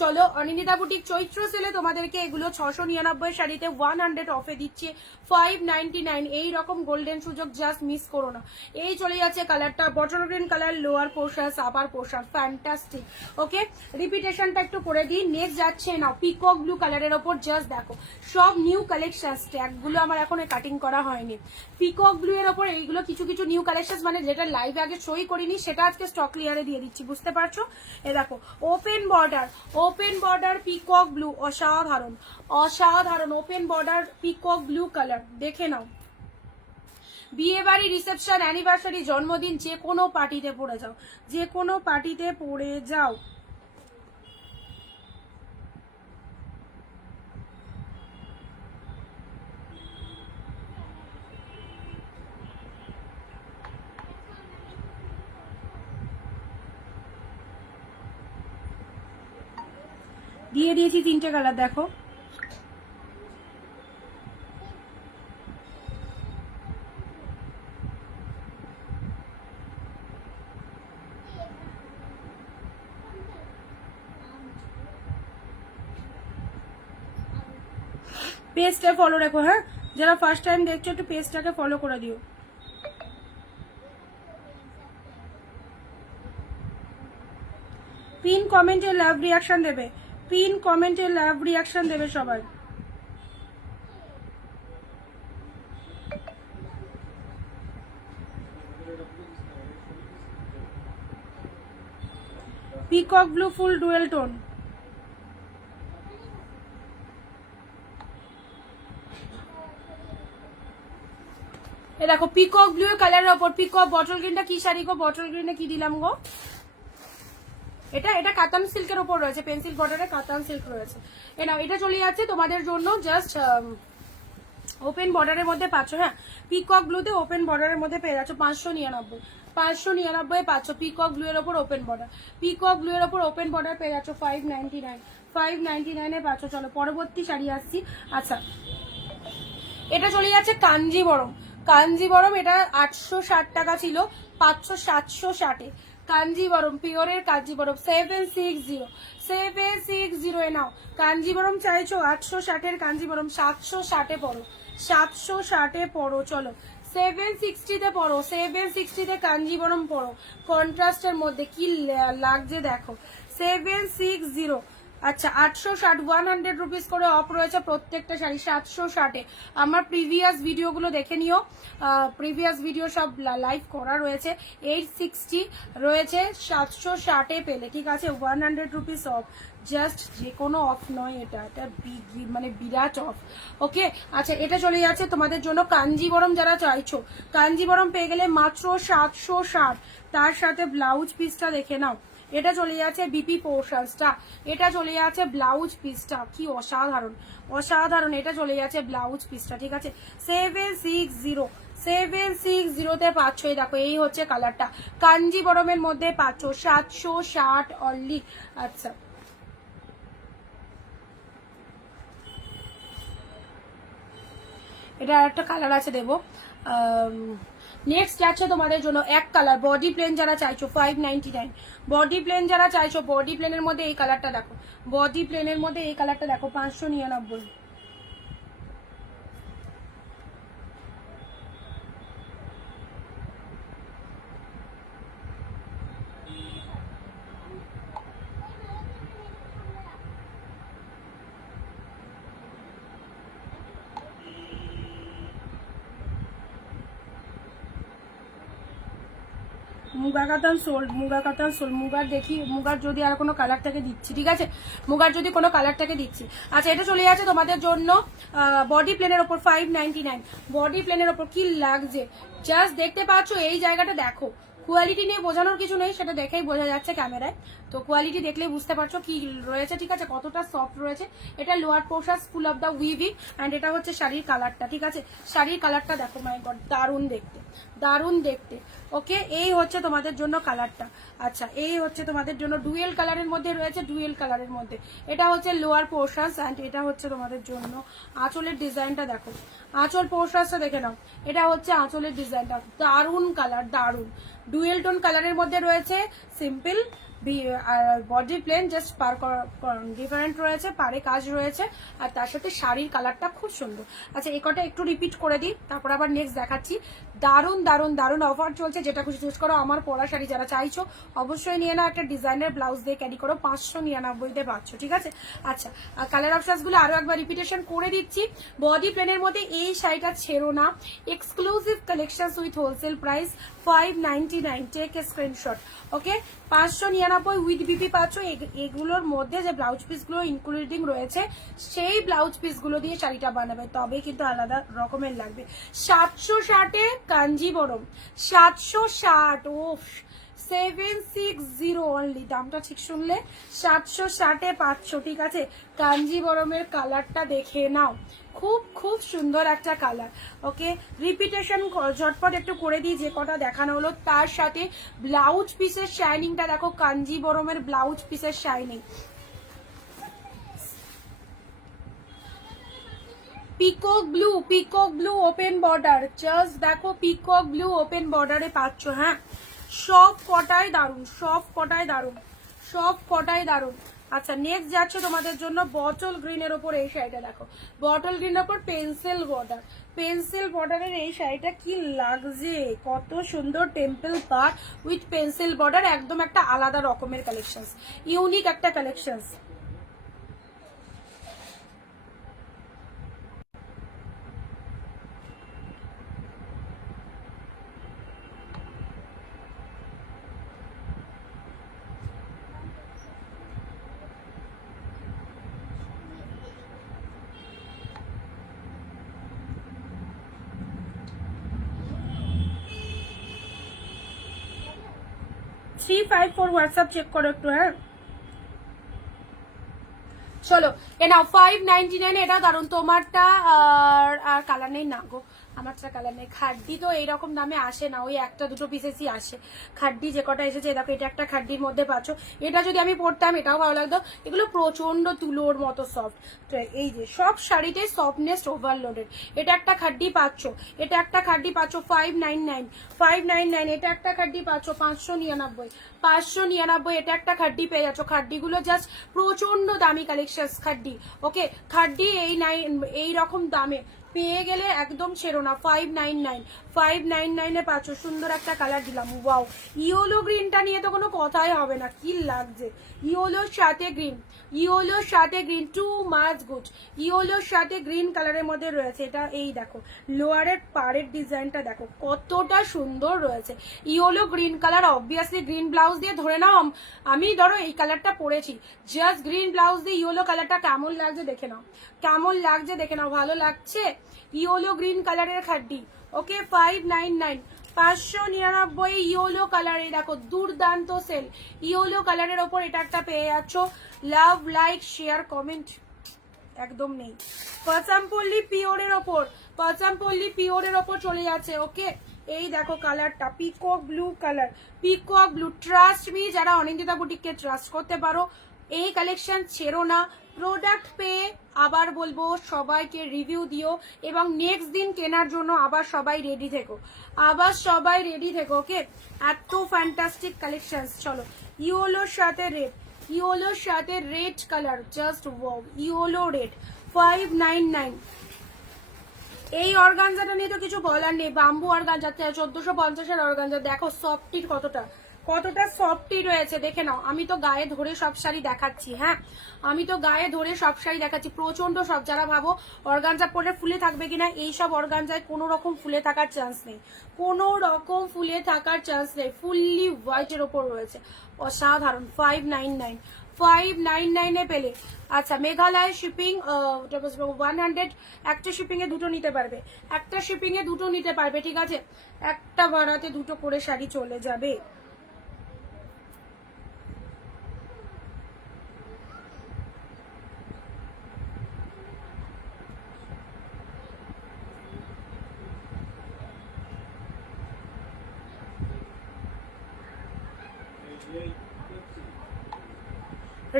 চলো অনিন্দিতা বুটিক চৈত্র সেলে তোমাদেরকে এগুলো 699 শাড়িতে 100 অফে দিচ্ছে 599। এই রকম গোল্ডেন সুযোগ জাস্ট মিস করো না। এই চলে যাচ্ছে কালারটা, bottle green colour, lower portion, upper portion, fantastic. Okay রিপিটেশনটা একটু করে দিই। নেক্সট যাচ্ছে নাও পিকক ব্লু কালারের ওপর, জাস্ট দেখো সব নিউ কালেকশন, ট্যাগগুলো আমার এখন কাটিং করা হয়নি। পিকক ব্লু এর ওপর এইগুলো কিছু কিছু নিউ কালেকশন, মানে যেটা লাইভে আগে শোই করিনি সেটা আজকে স্টক ক্লিয়ারে দিয়ে দিচ্ছি, বুঝতে পারছো? এ দেখো open border, open border peacock blue, অসাধারণ অসাধারণ open border peacock blue colour, দেখে নাও। বিয়ে বাড়ি, রিসেপশন, অ্যানিভার্সারি, জন্মদিন, যে কোনো পার্টিতে পরে যাও, যে কোনো পার্টিতে পরে যাও। দিয়ে দিয়েছি 3টে কালার, দেখো পেজটা ফলো রাখো। হ্যাঁ যারা ফার্স্ট টাইম দেখছো একটু পেজটাকে ফলো করে দিও। পিন কমেন্টে লাভ রিয়াকশন দেবে, পিন কমেন্টে লাভ রিয়াকশন দেবে সবাই। পিকক ব্লু ফুল ডুয়েল টোন, এ দেখো পিকক ব্লু কালারের ওপর পিকক বটল গ্রিনটা কি শাড়ি গো, বটল গ্রিনে কি দিলাম গো, এটা এটা কাতান সিল্কের উপর রয়েছে, পেন্সিল বর্ডারে কাতান সিল্ক রয়েছে। এটা চলে যাচ্ছে তোমাদের জন্য জাস্ট ওপেন বর্ডারের মধ্যে পাচ্ছ। হ্যাঁ, পিকক ব্লুতে ওপেন বর্ডারের মধ্যে পেয়ে যাচ্ছ 599, 599 পাচ্ছ পিকক ব্লু এর ওপর ওপেন বর্ডার। পিকক ব্লু এর ওপর ওপেন বর্ডার পেয়ে যাচ্ছ 599, 599 পাচ্ছ। চলো পরবর্তী শাড়ি আসছি। আচ্ছা, এটা চলে যাচ্ছে কাঞ্জিবরম। কাঞ্জিবরম এটা 860 টাকা ছিল, পাচ্ছ 760-এ। কাঞ্জিবরম পিওরের কাঞ্জিবরম 760, 760 এ নাও। কাঞ্জিবরম চাইছো 860-এর কাঞ্জিবরম 760-এ পড়ো, 760-এ পড়ো। চলো 760-তে পড়ো, 760-তে কাঞ্জিবরম পড়ো। কন্ট্রাস্টের মধ্যে কি লাগছে দেখো, 760। আচ্ছা 860, 100 রুপিস করে অফ রয়েছে প্রত্যেকটা শাড়ি 760-এ। আমার প্রিভিয়াস ভিডিওগুলো দেখে নিও, প্রিভিয়াস ভিডিও সব লাইভ করা রয়েছে। 860 রয়েছে, 760-এ পেলে, ঠিক আছে। 100 রুপিস অফ, জাস্ট যে কোনো অফ নয়, এটা এটা মানে বিরাট অফ। ওকে, আচ্ছা এটা চলে যাচ্ছে তোমাদের জন্য কাঞ্জিবরম। যারা চাইছো কাঞ্জিবরম পেয়ে গেলে মাত্র 760। তার সাথে ব্লাউজ পিসটা দেখে নাও, এটা চলে যাচ্ছে বিপি পোর্শনসটা, এটা চলে যাচ্ছে ব্লাউজ পিসটা, কি অসাধারণ অসাধারণ, এটা চলে যাচ্ছে ব্লাউজ পিসটা, ঠিক আছে। 760, 760-তে পাচ্ছ। এই দেখো এই হচ্ছে কালারটা, কাঞ্জিবরমের মধ্যে পাচ্ছ 760 অনলি। আচ্ছা এটা একটা কালার আছে দেবো। নেক্সট যাচ্ছে তোমাদের জন্য এক কালার বডি প্লেন যারা চাইছো 599। বডি প্লেন যারা চাইছো, বডি প্লেনের মধ্যে এই কালারটা দেখো, বডি প্লেনের মধ্যে এই কালারটা দেখো 599। মুগা কাতান সোল্ড, মুগা কাতান সোল্ড। মুগার দেখি, মুগার যদি আর কোনো কালার থেকে দিচ্ছি, ঠিক আছে, মুগার যদি কোনো কালার থেকে দিচ্ছি। আচ্ছা এটা চলে যাচ্ছে তোমাদের জন্য বডি প্লেনের ওপর 599। বডি প্লেনের ওপর কি লাগছে জাস্ট দেখতে পাচ্ছ, এই জায়গাটা দেখো। কোয়ালিটি নিয়ে বোঝানোর কিছু নেই, সেটা দেখেই বোঝা যাচ্ছে ক্যামেরায়, তো কোয়ালিটি দেখলেই বুঝতে পারছো কি রয়েছে, ঠিক আছে, কতটা সফট রয়েছে। এটা lower portion full of the weaving, and এটা হচ্ছে শাড়ির কালারটা, ঠিক আছে। শাড়ির কালারটা দেখো, মাই গড দারুণ দেখতে, দারুণ দেখতে। ওকে, এই হচ্ছে তোমাদের জন্য কালারটা। আচ্ছা এই হচ্ছে তোমাদের জন্য ডুয়েল কালারের মধ্যে রয়েছে, ডুয়েল কালারের মধ্যে এটা হচ্ছে লোয়ার পোর্শনস, অ্যান্ড এটা হচ্ছে তোমাদের জন্য আঁচলের ডিজাইনটা দেখো, আঁচল পোর্শনসটা দেখে নাও, এটা হচ্ছে আঁচলের ডিজাইনটা, দারুণ কালার, দারুণ ডুয়েল টোন কালারের মধ্যে রয়েছে। সিম্পল বডি প্লেন, জাস্ট পার ডিফারেন্ট রয়েছে, পারে কাজ রয়েছে, আর তার সাথে শাড়ির কালারটা খুব সুন্দর। আচ্ছা এই কটা একটু রিপিট করে দিই, তারপর আবার নেক্সট দেখাচ্ছি। দারুণ দারুণ দারুণ অফার চলছে, যেটা খুশি চুজ করো। আমার পরা শাড়ি যারা চাইছো অবশ্যই নিয়ে নাও, একটা ডিজাইনের ব্লাউজ দিয়ে ক্যারি করো, 599-তে পাচ্ছ, ঠিক আছে। আচ্ছা কালার অপশনসগুলো আরো একবার রিপিটেশন করে দিচ্ছি। বডি প্লেনের মধ্যে এই শাড়িটা ছেড়ো না, exclusive collection with wholesale price 599, take a screenshot. Okay 599 with BP পাচ্ছ। এগুলোর মধ্যে যে ব্লাউজ পিসগুলো ইনক্লুডিং রয়েছে, সেই ব্লাউজ পিসগুলো দিয়ে শাড়িটা বানাবে, তবে কিন্তু আলাদা রকমের লাগবে। 760-এ কাঞ্জিবরম, 760, ও 760 অনলি, দামটা ঠিক শুনলে 760-এ পাচ্ছ, ঠিক আছে। কাঞ্জিবরমের কালারটা দেখে নাও, খুব খুব সুন্দর একটা কালার। ওকে রিপিটেশন ঝটপট একটু করে দিই, যে কটা দেখানো হলো তার সাথে ব্লাউজ পিসের শাইনিংটা দেখো, কাঞ্জিবরমের ব্লাউজ পিসের shining. Peacock blue, peacock blue open border, just দেখো পিকক ব্লু ওপেন বর্ডারে পাচ্ছ। হ্যাঁ সব কটাই দারুণ, সব কটাই দারুণ, সব কটাই দারুণ। আচ্ছা নেক্সট যাচ্ছে তোমাদের জন্য বটল গ্রিনের ওপর এই শাড়িটা দেখো, বটল গ্রিনের ওপর পেন্সিল বর্ডার, পেন্সিল বর্ডারের এই শাড়িটা কি লাগছে, কত সুন্দর temple per with pencil border, একদম একটা আলাদা রকমের কালেকশন, ইউনিক একটা কালেকশন। 354 হোয়াটসঅ্যাপ চেক করো একটু। হ্যাঁ চলো এ নাও 599, এটা দারুন তোমারটা। আর কালার নেই না গো, আমারটা কালার নেই। খাড্ডি তো এইরকম দামে আসে না, ওই একটা দুটো পিসেসই আসে খাড্ডি। যে কটা এসেছে দেখো, এটা একটা খাড্ডির মধ্যে পাচ্ছ। এটা যদি আমি পরতাম এটাও ভালো লাগতো। এগুলো প্রচন্ড তুলোর মতো সফট। তো এই যে সব শাড়িতে সফটনেস ওভারলোডেড। এটা একটা খাড্ডি পাচ্ছ, এটা একটা খাড্ডি পাচ্ছ 599, 599। এটা একটা খাড্ডি পাচ্ছ 599, 599। এটা একটা খাড্ডি পেয়ে যাচ্ছ। খাড্ডিগুলো জাস্ট প্রচন্ড দামি কালেকশন খাড্ডি। ওকে খাড্ডি এই রকম দামে পেয়ে গেলে একদম ছেড়ো না। 599, 599 পাচ্ছ। সুন্দর একটা কালার দিলাম, ওয়াও। ইয়েলো গ্রিনটা নিয়ে তো কোনো কথাই হবে না, কি লাগছে। ইয়েলোর সাথে গ্রিন, ইয়েলোর সাথে গ্রিন, টু মাচ গুড। ইয়েলোর সাথে গ্রিন কালারের মধ্যে রয়েছে এটা। এই দেখো লোয়ারের পাড়ের ডিজাইনটা দেখো কতটা সুন্দর রয়েছে। Yellow green colour, obviously green blouse দিয়ে ধরে নাও। আমি ধরো এই কালারটা পরেছি, জাস্ট গ্রিন ব্লাউজ দিয়ে ইয়েলো কালারটা কেমন লাগছে দেখে নাও, কেমন লাগছে দেখে নাও। ভালো লাগছে? ইয়েলো গ্রিন কালারের খাড্ডি। ওকে 599, 599 ইয়েলো কালারে। দেখো দুর্দান্ত সেল। ইয়েলো কালারের ওপর এটা একটা পেয়ে যাচ্ছ। লাভ, লাইক, শেয়ার, কমেন্ট একদম নেই। পচামপল্লী পিওরের ওপর, পচামপল্লী পিওরের ওপর চলে যাচ্ছে। ওকে এই দেখো কালারটা peacock blue colour, peacock blue. Trust me, যারা অনিন্দিতা বুটিককে ট্রাস্ট করতে পারো, এই কালেকশন ছেড়ো না। প্রোডাক্ট পেয়ে আবার বলবো সবাইকে রিভিউ দিও, এবং নেক্সট দিন কেনার জন্য আবার সবাই রেডি থেকো, আবার সবাই রেডি থেকো। ওকে এত ফ্যান্টাস্টিক কালেকশন। চলো ইয়েলোর সাথে রেড, ইয়েলোর সাথে red colour, just wow. Yellow red 599। এই অর্গানজাটা নিয়ে তো কিছু বলার নেই। বাম্বু অর্গানজা 1450-এর অর্গানজা। দেখো সফটির কতটা, কতটা সফটি রয়েছে দেখে নাও। আমি তো গায়ে ধরে সব শাড়ি দেখাচ্ছি। হ্যাঁ আমি তো গায়ে ধরে সব শাড়ি দেখাচ্ছি, প্রচন্ড সব। যারা ভাবো অর্গানজা পরে ফুলে থাকবে কিনা, এই সব অর্গানজায় কোনো রকম ফুলে থাকার চান্স নেই, কোনো রকম ফুলে থাকার চান্স নেই। ফুললি হোয়াইটের ওপর রয়েছে, অসাধারণ। 599, 599 পেলে। আচ্ছা মেঘালয় শিপিং 100, একটা শিপিং এ দুটো নিতে পারবে, একটা শিপিং এ দুটো নিতে পারবে। ঠিক আছে, একটা ভাড়াতে দুটো করে শাড়ি চলে যাবে।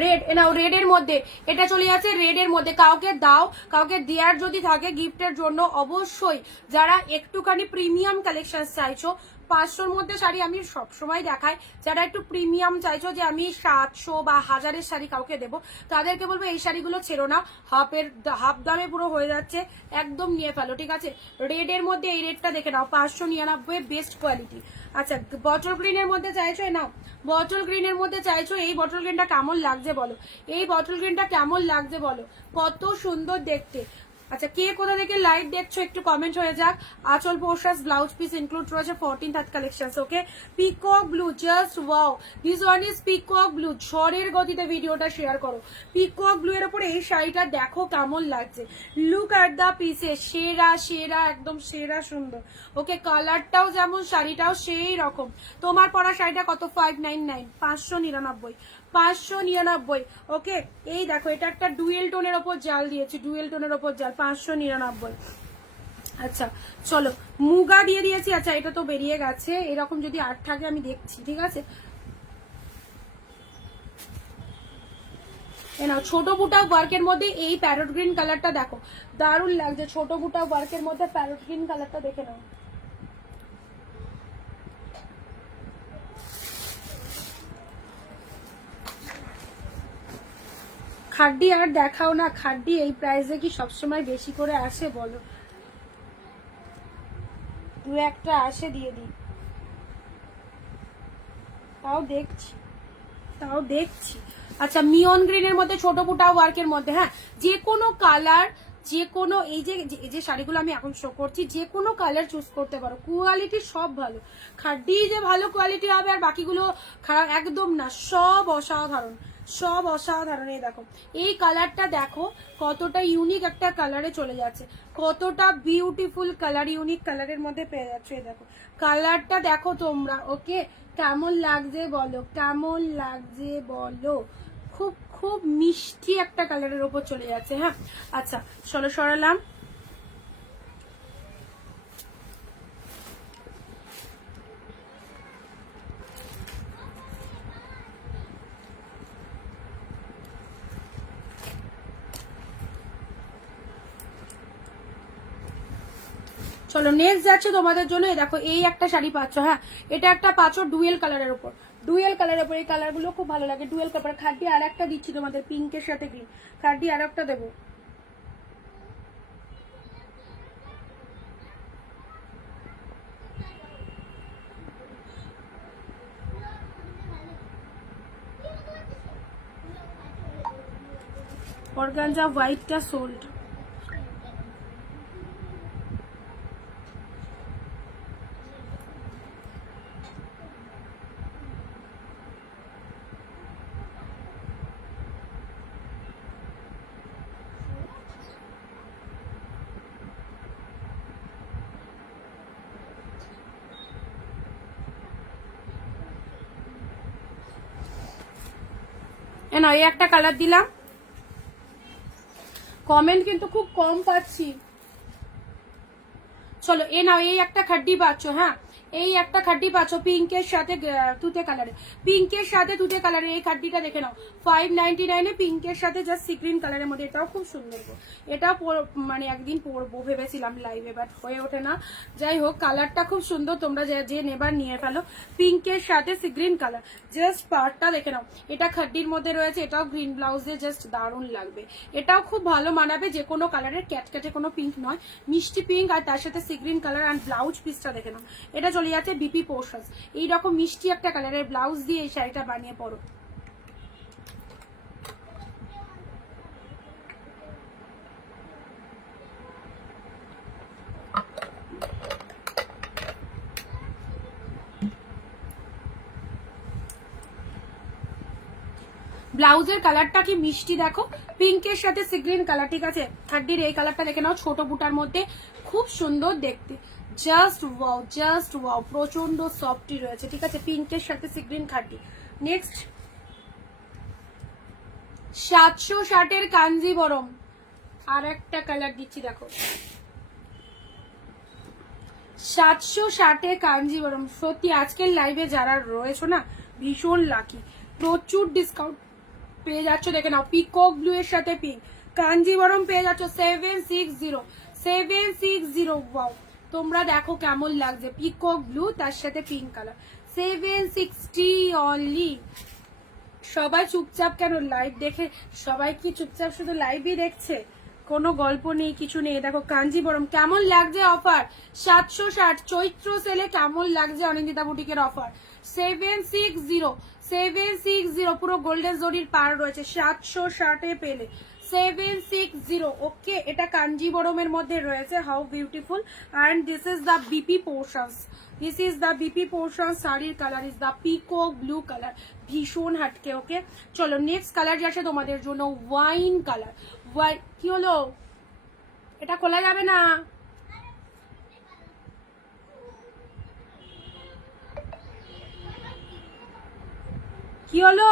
রেড নাও, রেডের মধ্যে এটা চলে যাচ্ছে। রেডের মধ্যে কাউকে দাও, কাউকে দেওয়ার যদি থাকে গিফটের জন্য, অবশ্যই যারা একটুখানি প্রিমিয়াম কালেকশন চাইছো, 500-র মধ্যে শাড়ি আমি সবসময় দেখাই। যারা একটু প্রিমিয়াম চাইছো যে আমি 700 বা 1000-এর শাড়ি কাউকে দেবো, তাদেরকে বলবো এই শাড়িগুলো ছেড়ো না, হাফ দামে পুরো হয়ে যাচ্ছে, একদম নিয়ে ফেলো। ঠিক আছে রেডের মধ্যে এই রেডটা দেখে নাও, 599, বেস্ট কোয়ালিটি। আচ্ছা বটল গ্রিনের মধ্যে চাইছো, নাও বটল গ্রিনের মধ্যে চাইছো। এই বটল গ্রিনটা কেমন লাগছে বলো, এই বটল গ্রিনটা কেমন লাগছে বলো, কত সুন্দর দেখতে। আচ্ছা কে কোথা থেকে লাইভ দেখছো একটু কমেন্ট হয়ে যাক। আঁচল পোশাক ব্লাউজ পিস ইনক্লুড রয়েছে 14th collection. Okay peacock blue, just wow, this one is peacock blue. ঝড়ের গতিতে ভিডিওটা শেয়ার করো। পিকক ব্লু এর উপরে এই শাড়িটা দেখো কেমন লাগছে, লুক অ্যাট দ্য পিসে, সেরা সেরা একদম সেরা সুন্দর। ওকে কালারটাও যেমন শাড়িটাও সেই রকম। তোমার পরা শাড়িটা কত? 599, 599, 599। ওকে এই দেখো এটা একটা ডুয়েল টোনের ওপর জাল দিয়েছি, ডুয়েল টোনের ওপর জাল, 599। আচ্ছা চলো মুগা দিয়ে দিয়েছি। আচ্ছা এটা তো বেরিয়ে গেছে, এরকম যদি আর থাকে আমি দেখছি। ঠিক আছে নাও ছোট বুটা ওয়ার্কের মধ্যে এই প্যারট গ্রিন কালারটা দেখো দারুণ লাগছে। ছোট বুটা ওয়ার্কের মধ্যে প্যারট গ্রিন কালারটা দেখে নাও। খাড্ডি আর দেখাও না, খাড্ডি এই প্রাইসে কি সবসময় বেশি করে আসে বলো? দু একটা আসে দিয়ে দিই, তাও দেখছি, তাও দেখছি। আচ্ছা মিয়ন গ্রিনের মধ্যে ছোট বুটা ওয়ার্কের মধ্যে, হ্যাঁ যে কোনো কালার, যে কোনো এই যে শাড়িগুলো আমি এখন শো করছি, যে কোনো কালার চুজ করতে পারো। কোয়ালিটি সব ভালো, খাড্ডি যে ভালো কোয়ালিটি হবে আর বাকিগুলো খারাপ একদম না, সব অসাধারণ, সব অসাধারণ। এই দেখো এই কালারটা দেখো কতটা ইউনিক একটা কালারে চলে যাচ্ছে, কতটা বিউটিফুল কালার, ইউনিক কালারের মধ্যে পেয়ে যাচ্ছে। এই দেখো কালারটা দেখো তোমরা, ওকে কেমন লাগছে বলো, কেমন লাগছে বলো, খুব খুব মিষ্টি একটা কালারের ওপর চলে যাচ্ছে। হ্যাঁ আচ্ছা চলো সরালাম। চলো নেক্সট যাচ্ছে তোমাদের জন্য। দেখো এই একটা শাড়ি পাচ্ছ, হ্যাঁ এটা একটা পাচ্ছ ডুয়েল কালারের উপর, ডুয়েল কালারের উপর। এই কালার গুলো খুব ভালো লাগে, ডুয়েল কালার। খাড্ডি আর একটা দিচ্ছি তোমাদের পিঙ্কের সাথে গ্রিন, খাড্ডি আর একটা দেবো। অর্গানজা হোয়াইটটা সোল্ড। না এই একটা কালার দিলাম, কমেন্ট কিন্তু খুব কম পাচ্ছি। চলো এ নাও এই একটা খাড্ডি পাচ্ছ, হ্যাঁ এই একটা খাড্ডি পাচ্ছ পিঙ্কের সাথে তুতে কালারে, পিঙ্কের সাথে তুতে কালারে। এই খাড্ডিটা দেখে নাও 599 পিঙ্কের সাথে জাস্ট সি গ্রিন কালারের মধ্যে। এটাও খুব সুন্দর, এটাও মানে একদিন পরবো ভেবেছিলাম লাইভে, বাট হয়ে ওঠে না। যাই হোক কালারটা খুব সুন্দর, তোমরা যে নেবার নিয়ে ফেলো। পিঙ্কের সাথে সি গ্রিন কালার, জাস্ট পার্টটা দেখে নাও। এটা খাড্ডির মধ্যে রয়েছে, এটাও গ্রিন ব্লাউজে জাস্ট দারুণ লাগবে। এটাও খুব ভালো মানাবে, যে কোনো কালারের, ক্যাটক্যাটে কোনো পিঙ্ক নয়, মিষ্টি পিঙ্ক আর তার সাথে সি গ্রিন কালার। আর ব্লাউজ পিসটা দেখে নাও, এটা চলে যাচ্ছে বিপি পোর্শনস। এইরকম মিষ্টি একটা কালারের ব্লাউজ দিয়ে এই শাড়িটা বানিয়ে পরো। ব্লাউজের কালারটা কি মিষ্টি দেখো, পিঙ্কের সাথে সি গ্রিন কালার। ঠিক আছে খাড্ডির এই কালারটা দেখে নাও, ছোট বুটার মধ্যে খুব সুন্দর দেখতে, জাস্ট ওয়াও, জাস্ট ওয়াও, প্রচন্ড সফটি রয়েছে। ঠিক আছে পিঙ্কের সাথে সি গ্রিন খাড্ডি। নেক্সট 760 কাঞ্জিবরম, আর একটা কালার দিচ্ছি দেখো 760 কাঞ্জিবরম। সত্যি আজকের লাইভে যারা রয়েছে না ভীষণ লাকি, প্রচুর ডিসকাউন্ট পেয়ে যাচ্ছ। দেখে নাও পিকক ব্লু এর সাথে পিঙ্ক কাঞ্জিবরম পেয়ে যাচ্ছ 760। ওয়াও তোমরা দেখো কেমন লাগছে, পিকক ব্লু তার সাথে পিঙ্ক কালার, 760 অনলি। সবাই চুপচাপ কেন লাইভ দেখে? সবাই কি চুপচাপ শুধু লাইভই দেখছে? কোনো গল্প নেই, কিছু নেই। দেখো কাঞ্জিবরম কেমন লাগছে অফার, 760 চৈত্র সেলে কেমন লাগছে অনিন্দিতা বুটিকের অফার। 760 পুরো গোল্ডেন জরির পার রয়েছে, 760 পেলে 760। ওকে এটা কাঞ্জিবরমের মধ্যে রয়েছে, how beautiful. And this is the BP portions, this is the BP portion. শাড়ির colour is the peacock blue colour, ভীষণ হাটকে। ওকে চলো নেক্সট কালার যাচ্ছে তোমাদের জন্য ওয়াইন কালার। কি হলো, এটা খোলা যাবে না। কি হলো,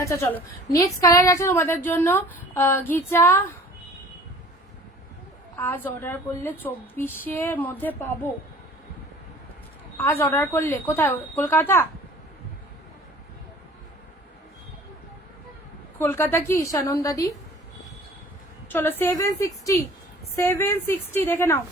আচ্ছা চলো নেক্সট কালার আছে তোমাদের জন্য ঘিচা। আজ অর্ডার করলে 24-এর মধ্যে পাবো। আজ অর্ডার করলে কোথায়, কলকাতা? কলকাতা কি সানন্দাদি? চলো 760 দেখে নাও,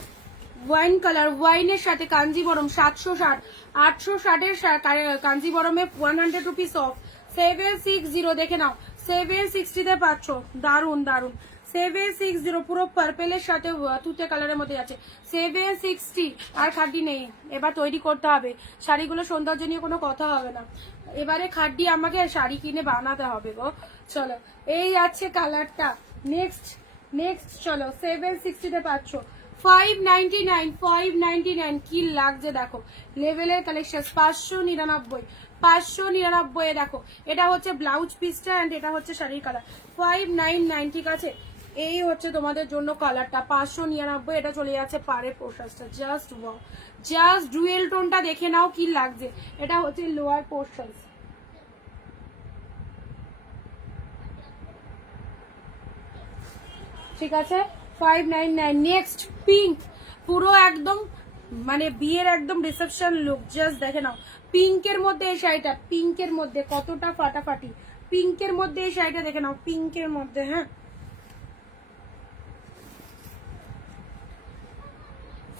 ওয়াইন কালার, ওয়াইনের সাথে কাঞ্জিবরম 760, 860-এর কাঞ্জিবরমে 100 রুপিস অফ। 760 দেখে নাও, 760-তে পাচ্ছ। দারুন দারুন 760 পুরো পার্পেলের সাথে তুতে কালারের মধ্যে আছে। 760 আর খাড্ডি নেই, এবার তৈরি করতে হবে শাড়িগুলো, সৌন্দর্য নিয়ে কোনো কথা হবে না, এবারে খাড্ডি আমাকে শাড়ি কিনে বানাতে হবে গো। চলো এই আছে কালারটা। নেক্সট চলো 760-তে পাচ্ছ 599 কি লাগছে দেখো, লেভেলের কালেকশন 599 দেখো, এটা হচ্ছে ব্লাউজ পিসটা এন্ড এটা হচ্ছে শাড়ির কালার 599, ঠিক আছে। এই হচ্ছে তোমাদের জন্য কালারটা 599, এটা চলে যাচ্ছে পাড়ের পোর্শনটা। জাস্ট ওয়াও, জাস্ট ডুয়েল টোনটা দেখে নাও কি লাগছে, এটা হচ্ছে লোয়ার পোর্শন, ঠিক আছে 599। নেক্সট পিঙ্ক, পুরো একদম মানে বিয়ের একদম রিসেপশন লুক, জাস্ট দেখে নাও পিঙ্কের মধ্যে এই শাড়িটা, পিঙ্কের মধ্যে কতটা ফাটাফাটি, পিঙ্কের মধ্যে এই শাড়িটা দেখে নাও, পিঙ্কের মধ্যে। হ্যাঁ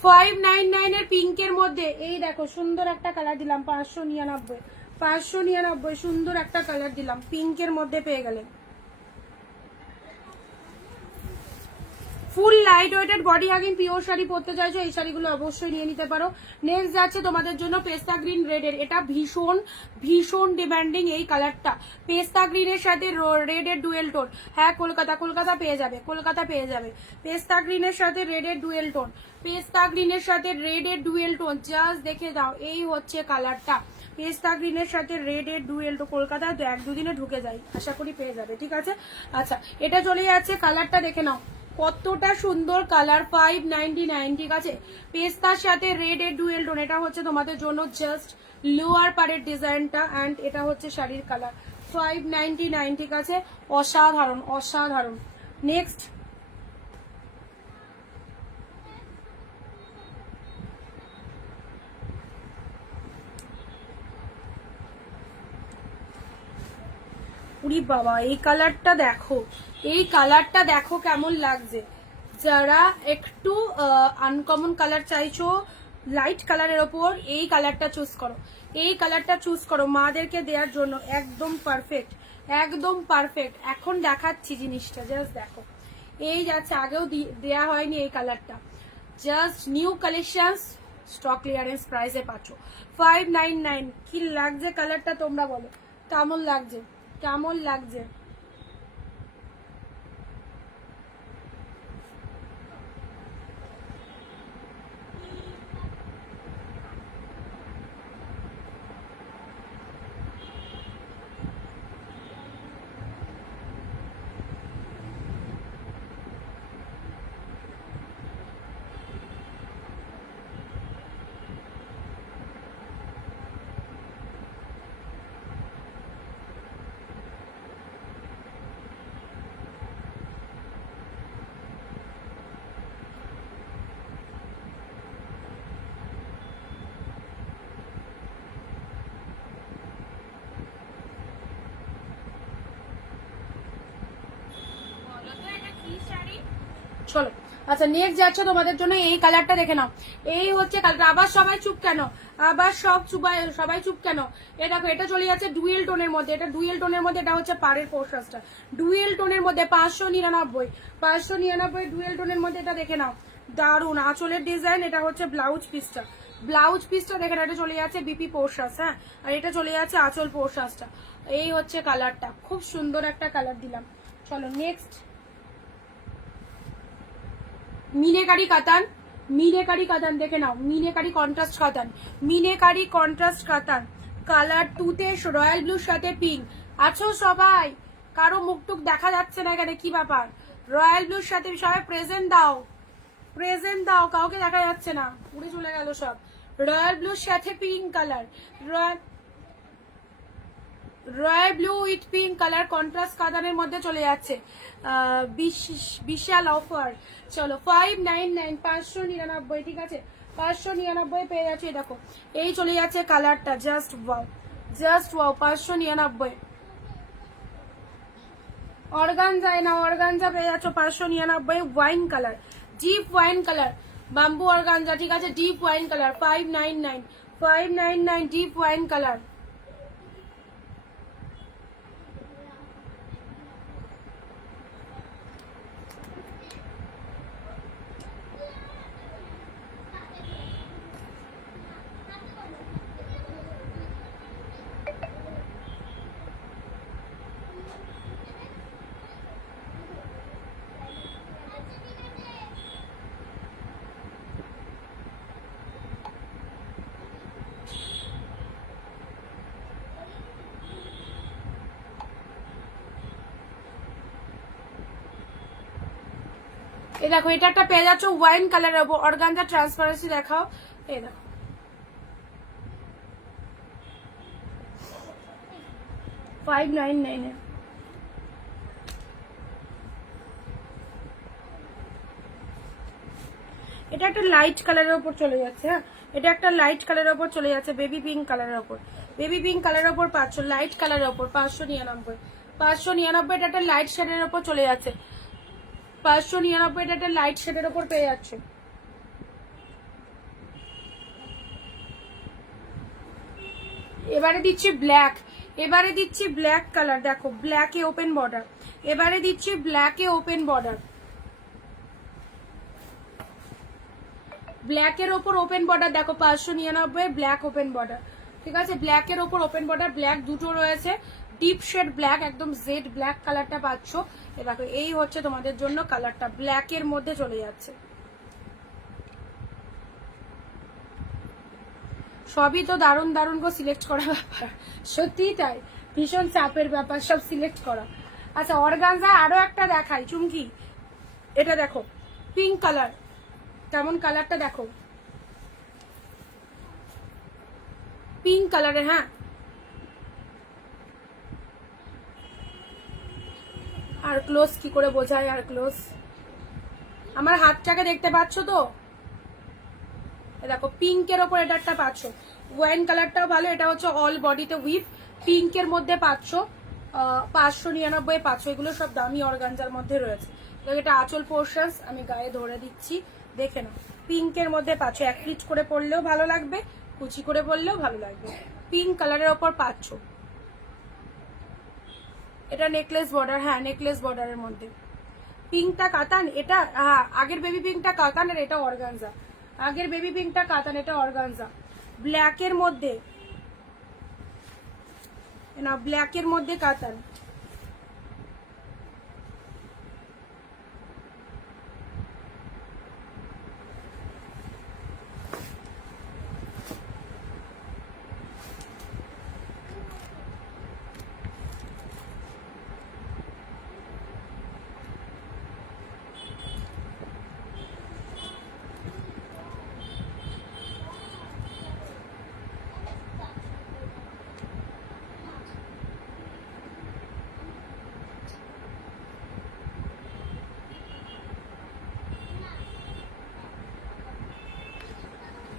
599 এর পিঙ্কের মধ্যে এই দেখো সুন্দর একটা কালার দিলাম 599 সুন্দর একটা কালার দিলাম, পিঙ্কের মধ্যে পেয়ে গেলেন। Full light weighted body hugging pure sari পরতে চাইছো, এই শাড়িগুলো অবশ্যই নিয়ে নিতে পারো। নেক্সট যাচ্ছে তোমাদের জন্য পেস্তা গ্রিন রেডের, এটা ভীষণ ভীষণ ডিমান্ডিং এই কালারটা, পেস্তা গ্রিনের সাথে রেডের ডুয়েল টোন। হ্যাঁ কলকাতা পেয়ে যাবে, পেস্তা গ্রিনের সাথে রেডের ডুয়েল টোন, পেস্তা গ্রিনের সাথে রেডের ডুয়েল টোন, জাস্ট দেখে দাও এই হচ্ছে কালারটা, পেস্তা গ্রিনের সাথে রেডের ডুয়েল টোন। কলকাতায় 1-2 দিনে ঢুকে যায়, আশা করি পেয়ে যাবে, ঠিক আছে। আচ্ছা এটা চলে যাচ্ছে, কালারটা দেখে নাও কতটা সুন্দর কালার 599, ঠিক আছে। পেস্তার সাথে রেড এর ডুয়েল টোন, এটা হচ্ছে তোমাদের জন্য জাস্ট লোয়ার পারের ডিজাইনটা এন্ড এটা হচ্ছে শাড়ির কালার 599, ঠিক আছে। অসাধারণ অসাধারণ। নেক্সট উরি বাবা এই কালারটা দেখো, এই কালারটা দেখো কেমন লাগছে। যারা একটু আনকমন কালার চাইছো লাইট কালারের ওপর, এই কালারটা চুজ করো, এই কালারটা চুজ করো, মাদেরকে দেওয়ার জন্য একদম পারফেক্ট, একদম পারফেক্ট। এখন দেখাচ্ছি জিনিসটা, জাস্ট দেখো এই যাচ্ছে, আগেও দেয়া হয়নি এই কালারটা, just new collection, stock clearance প্রাইসে পাচ্ছ 599। কি লাগছে কালারটা তোমরা বলো, কেমন লাগছে, কেমন লাগছে। চলো আচ্ছা নেক্সট যাচ্ছে তোমাদের জন্য এই কালারটা দেখে নাও, এই হচ্ছে কালারটা। আবার সবাই চুপ কেন, আবার সবাই চুপ কেন। এ দেখো এটা চলে যাচ্ছে ডুয়েল টোনের মধ্যে, এটা ডুয়েল টোনের মধ্যে, এটা হচ্ছে পাড়ের পোর্শনটা ডুয়েল টোনের মধ্যে 599 ডুয়েল টোনের মধ্যে, এটা দেখে নাও দারুন আঁচলের ডিজাইন। এটা হচ্ছে ব্লাউজ পিসটা দেখে নাও, এটা চলে যাচ্ছে বিপি পোর্শন, হ্যাঁ, আর এটা চলে যাচ্ছে আঁচল পোর্শনটা। এই হচ্ছে কালারটা, খুব সুন্দর একটা কালার দিলাম। চলো নেক্সট মিনেকারি কাতান দেখে নাও, মিনেকারি কন্ট্রাস্ট কাতান কালার টুতে রয়্যাল ব্লুর সাথে পিঙ্ক। আছো সবাই, কারো মুখটুক দেখা যাচ্ছে না এখানে, কি ব্যাপার। রয়্যাল ব্লুর সাথে সবাই প্রেজেন্ট দাও, কাউকে দেখা যাচ্ছে না, উড়ে চলে গেল সব। রয়্যাল ব্লুর সাথে pink colour, royal blue with pink colour contrast কাতানের মধ্যে চলে যাচ্ছে, বিশাল অফার। চলো 599 599, ঠিক আছে 599 পেয়ে যাচ্ছে। দেখো এই চলে যাচ্ছে কালারটা, জাস্ট ওয়াও 599। অর্গানজা না, অর্গানজা পেয়ে যাচ্ছ 599 wine colour, deep wine colour, bamboo organza, ঠিক আছে, deep wine colour 599 deep wine colour. এই দেখো এটা একটা পেয়ে যাচ্ছ ওয়াইন কালারের উপর অর্গানজা ট্রান্সপারেন্সি, দেখাও, এই দেখো 599 এটা একটা লাইট কালারের উপর চলে যাচ্ছে। হ্যাঁ, এটা একটা লাইট কালারের উপর চলে যাচ্ছে, বেবি পিঙ্ক কালারের উপর, বেবি পিঙ্ক কালারের উপর পাচ্ছ, লাইট কালারের উপর 599 এটা একটা লাইট শেডের উপর চলে যাচ্ছে 599 এটা একটা লাইট শেডের উপর পেয়ে যাচ্ছে। এবারে দিচ্ছি ব্ল্যাক, এবারে দিচ্ছি ব্ল্যাক কালার, দেখো ব্ল্যাকে ওপেন বর্ডার, এবারে দিচ্ছি ব্ল্যাকে ওপেন বর্ডার, ব্ল্যাকের ওপর ওপেন বর্ডার, দেখো 599 ব্ল্যাক ওপেন বর্ডার, ঠিক আছে, ব্ল্যাকের ওপর ওপেন বর্ডার, ব্ল্যাক দুটো রয়েছে, ডিপ শেড ব্ল্যাক, একদম জেড ব্ল্যাক কালারটা পাচ্ছ। দেখো এই হচ্ছে তোমাদের জন্য কালারটা, ব্ল্যাকের মধ্যে চলে যাচ্ছে। সবই তো দারুণ দারুণ করে সিলেক্ট করা ব্যাপার, সত্যিই তাই, ভীষণ চাপের ব্যাপার সব সিলেক্ট করা। আচ্ছা অর্গানজা আরো একটা দেখাই চুমকি, এটা দেখো পিঙ্ক কালার, কেমন কালারটা দেখো, পিঙ্ক কালারের। হ্যাঁ, আর ক্লোজ কি করে বোঝায়, আর ক্লোজ, আমার হাতটাকে দেখতে পাচ্ছ তো, দেখো পিঙ্কের ওপর এটা একটা পাচ্ছ, ওয়াইন কালারটাও ভালো, এটা হচ্ছে অল বডিতে উইথ পিঙ্কের মধ্যে পাচ্ছ, 599 পাচ্ছ, এগুলো সব দামি অর্গানজার মধ্যে রয়েছে। এটা আঁচল পোর্শন আমি গায়ে ধরে দিচ্ছি, দেখে নাও, পিঙ্কের মধ্যে পাচ্ছ, এক প্লিট করে পরলেও ভালো লাগবে, কুচি করে পরলেও ভালো লাগবে, পিঙ্ক কালারের ওপর পাচ্ছ। এটা নেকলেস বর্ডার, হ্যাঁ নেকলেস বর্ডারের মধ্যে, পিঙ্কটা কাতান, এটা আগের বেবি পিঙ্কটা কাতান আর এটা অর্গানজা, আগের বেবি পিঙ্কটা কাতান, এটা অর্গানজা, ব্ল্যাকের মধ্যে না, ব্ল্যাকের মধ্যে কাতান।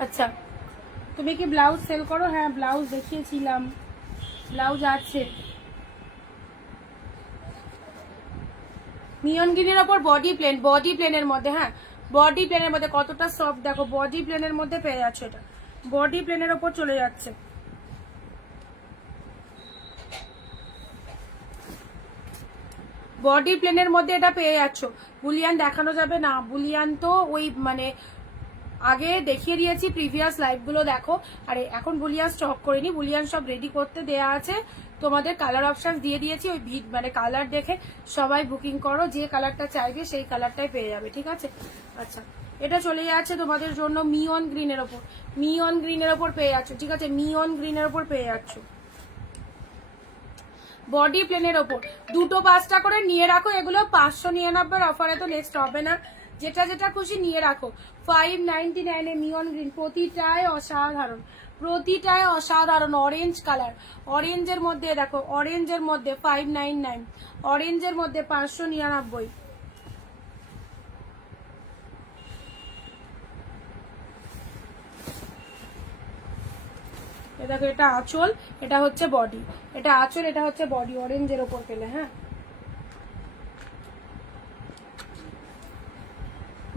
আচ্ছা তুমি কি ব্লাউজ সেল করো? হ্যাঁ ব্লাউজ দেখিয়েছিলাম, ব্লাউজ আছে। নিয়ন গ্রিনের ওপর বডি প্লেন, বডি প্লেনের মধ্যে, হ্যাঁ বডি প্লেনের মধ্যে কতটা সফট দেখো, বডি প্লেনের মধ্যে পেয়ে যাচ্ছে, এটা বডি প্লেনের ওপর চলে যাচ্ছে। বডি প্লেনের মধ্যে এটা পেয়ে যাচ্ছ, বুলিয়ান দেখানো যাবে না, বুলিয়ান তো ওই মানে আগে দেখিয়ে দিয়েছি, প্রিভিয়াস লাইভগুলো দেখো, আর এখন বুলিয়ান স্টক করিনি, বুলিয়ান সব রেডি করতে দেয়া আছে, তোমাদের কালার অপশন দিয়ে দিয়েছি, ওই মানে কালার দেখে সবাই বুকিং করো, যে কালারটা চাইবে সেই কালারটাই পেয়ে যাবে, ঠিক আছে। আচ্ছা এটা চলে যাচ্ছে তোমাদের জন্য মিয়ন গ্রিনের ওপর, মিয়ন গ্রিনের ওপর পেয়ে যাচ্ছ, ঠিক আছে, মিয়ন গ্রিনের ওপর পেয়ে যাচ্ছ, বডি প্লেনের ওপর, দুটো 5টা করে নিয়ে রাখো, এগুলো 599 অফারে তো নেক্সট হবে না, যেটা যেটা খুশি নিয়ে রাখো। 599 এ মিয়ন গ্রিন, প্রতিটায় অসাধারণ, প্রতিটায় অসাধারণ, অরেঞ্জ কালার, অরেঞ্জের মধ্যে দেখো, অরেঞ্জের মধ্যে 599, অরেঞ্জের মধ্যে 599। দেখো এটা আঁচল, এটা হচ্ছে বডি, এটা আঁচল, এটা হচ্ছে বডি, অরেঞ্জের ওপর পেলে। হ্যাঁ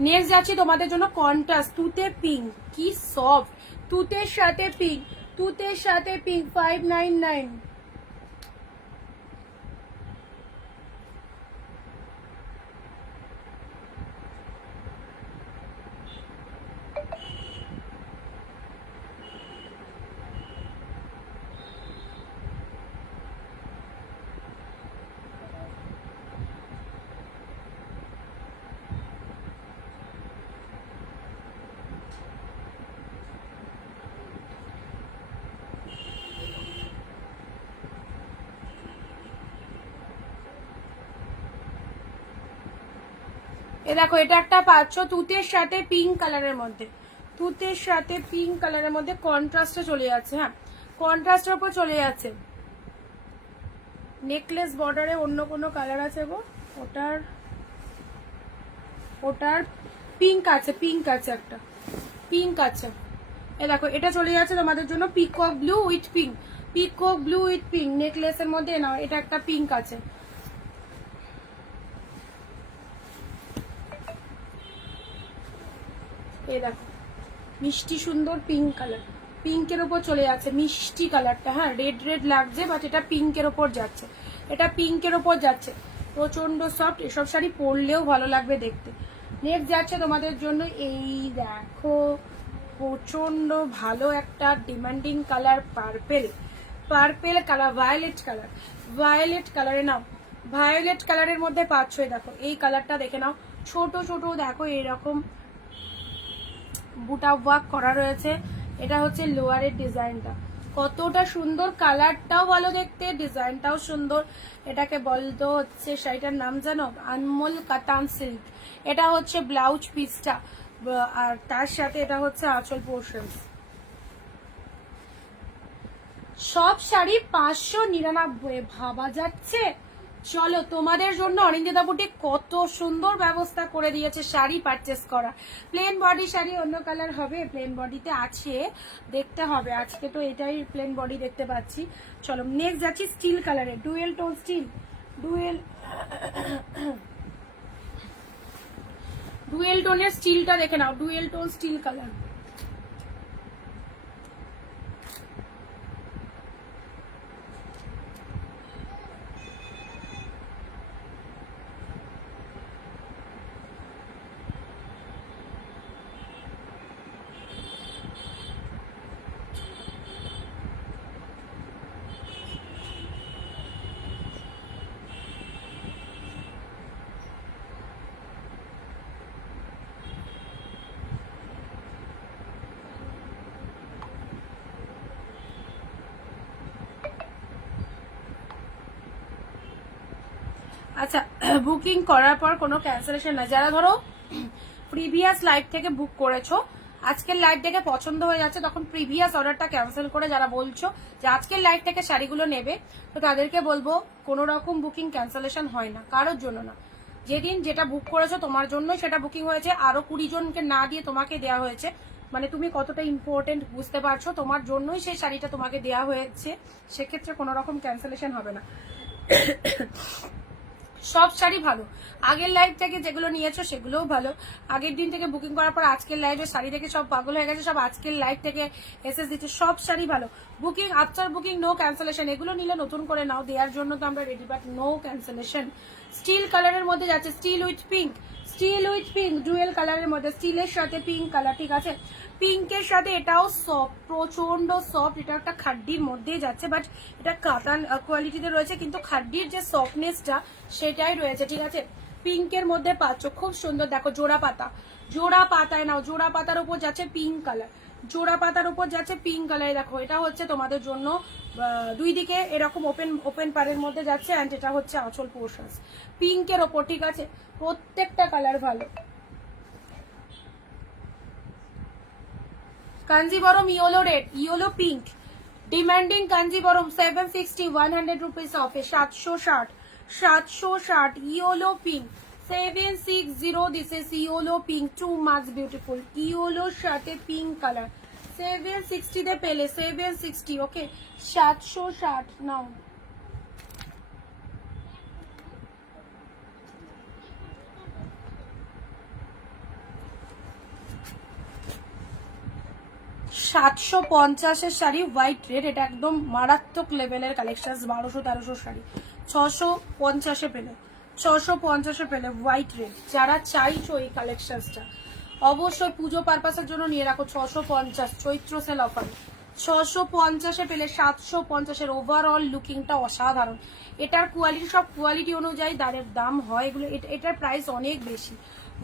নেক্সট যাচ্ছি তোমাদের জন্য কন্ট্রাস্ট তুতে পিঙ্ক, কি সফট, তুতের সাথে পিঙ্ক, তুতের সাথে পিঙ্ক 599। এ দেখো এটা একটা পাচ্ছ তুতের সাথে পিঙ্ক কালারের মধ্যে, তুতের সাথে পিঙ্ক কালারের মধ্যে কন্ট্রাস্টে চলে যাচ্ছে। হ্যাঁ, কন্ট্রাস্টের উপর চলে যাচ্ছে। নেকলেস বর্ডারে অন্য কোনো কালার আছে গো? ওটার ওটার পিঙ্ক আছে, পিঙ্ক আছে, একটা পিঙ্ক আছে। এ দেখো এটা চলে যাচ্ছে তোমাদের জন্য peacock blue with pink, peacock blue with pink নেকলেসের মধ্যে। নাও এটা একটা পিঙ্ক আছে। এই দেখো মিষ্টি সুন্দর পিঙ্ক কালার, পিঙ্কের ওপর চলে যাচ্ছে মিষ্টি কালারটা। হ্যাঁ, রেড রেড লাগছে বাট এটা পিঙ্কের ওপর যাচ্ছে, এটা পিঙ্কের ওপর যাচ্ছে, প্রচন্ড সফট। এসব শাড়ি পরলেও ভালো লাগবে দেখতে। নেক্সট যাচ্ছে তোমাদের জন্য এই দেখো প্রচন্ড ভালো একটা demanding colour, purple, purple colour, violet colour, violet কালারে নাও, ভায়োলেট কালারের মধ্যে পাচ্ছ। দেখো এই কালারটা দেখে নাও, ছোট ছোট দেখো এরকম বুটা ওয়ার্ক করা রয়েছে। এটা হচ্ছে লোয়ারের ডিজাইনটা, কতটা সুন্দর, কালারটাও ভালো দেখতে, ডিজাইনটাও সুন্দর। এটাকে বলতো হচ্ছে শাড়িটার নাম জানো, আনমোল কাতান সিল্ক। এটা হচ্ছে ব্লাউজ পিসটা, আর তার সাথে এটা হচ্ছে আঁচল পোর্শন। সব শাড়ি 599, ভাবা যাচ্ছে। চলো তোমাদের জন্য অরিন্দিতা বুটিক কত সুন্দর ব্যবস্থা করে দিয়েছে শাড়ি পারচেস করা। প্লেন বডি শাড়ি অন্য কালার হবে, প্লেন বডিতে আছে, দেখতে হবে। আজকে তো এটাই প্লেন বডি দেখতে পাচ্ছি। চলো নেক্সট যাচ্ছি স্টিল কালারে, ডুয়েল টোন স্টিল, ডুয়েল টোনের স্টিলটা দেখে নাও, ডুয়েল টোন স্টিল কালার। আচ্ছা, বুকিং করার পর কোনো ক্যান্সেলেশন না। যারা ধরো প্রিভিয়াস লাইভ থেকে বুক করেছো, আজকের লাইভ থেকে পছন্দ হয়ে যাচ্ছে, তখন প্রিভিয়াস অর্ডারটা ক্যান্সেল করে যারা বলছো যে আজকের লাইভ থেকে শাড়িগুলো নেবে, তো তাদেরকে বলবো কোনো রকম বুকিং ক্যান্সেলেশন হয় না, কারোর জন্য না। যেদিন যেটা বুক করেছো তোমার জন্যই সেটা বুকিং হয়েছে, আরো 20 জনকে না দিয়ে তোমাকে দেওয়া হয়েছে, মানে তুমি কতটা ইম্পর্টেন্ট বুঝতে পারছো, তোমার জন্যই সেই শাড়িটা তোমাকে দেওয়া হয়েছে, সেক্ষেত্রে কোনো রকম ক্যান্সেলেশন হবে না। সব শাড়ি ভালো, আগের লাইভ থেকে যেগুলো নিয়েছো সেগুলোও ভালো। আগের দিন থেকে বুকিং করার পর আজকের লাইভে শাড়ি দেখে সব পাগল হয়ে গেছে, সব আজকের লাইভ থেকে এসএস দিচ্ছে, সব শাড়ি ভালো। Booking after booking no cancellation, এগুলো নিলে নতুন করে নাও, দেওয়ার জন্য তো আমরা ready, but no cancellation. Steel কালারের মধ্যে যাচ্ছে, steel with pink, steel with pink, dual কালারের মধ্যে, স্টিলের সাথে পিঙ্ক কালার, ঠিক আছে। পিঙ্কের সাথে এটাও সফট, প্রচন্ড সফট, এটা একটা খাড্ডির মধ্যে যাচ্ছে, বাট এটা কাতান কোয়ালিটিতে রয়েছে, কিন্তু খাড্ডির যে সফটনেসটা সেটাই রয়েছে, ঠিক আছে। পিঙ্কের মধ্যে পাচ্ছ, খুব সুন্দর। দেখো জোড়া পাতা, জোড়া পাতায় নাও, জোড়া পাতার উপর যাচ্ছে পিঙ্ক কালার, জোড়া পাতার উপর যাচ্ছে পিঙ্ক কালার। দেখো এটা হচ্ছে তোমাদের জন্য দুই দিকে এরকম ওপেন ওপেন পারের মধ্যে যাচ্ছে, অ্যান্ড এটা হচ্ছে আঁচল পোর্শন পিঙ্কের ওপর, ঠিক আছে। প্রত্যেকটা কালার ভালো। Kanjivaram yellow red, yellow pink, demanding Kanjivaram 760, 100 rupees অফে, 760, 760, yellow pink 760, this is yellow pink, too much beautiful, ইয়েলোর সাথে পিঙ্ক কালার 760 তে পেলে, 760, ওকে 760 নাও। 750-এর শাড়ি হোয়াইট রেড, এটা একদম মারাত্মক লেভেলের কালেকশন। 1200-1300 শাড়ি 650-এ পেলে, 650-এ পেলে হোয়াইট রেড। যারা চাইছো এই কালেকশনটা অবশ্যই পুজো পারপাসের জন্য নিয়ে রাখো। 650 চৈত্র সেল অফার, 650-এ পেলে 750-এর। ওভারঅল লুকিংটা অসাধারণ। এটার কোয়ালিটি, সব কোয়ালিটি অনুযায়ী দাম হয় এগুলো। এটার প্রাইস অনেক বেশি।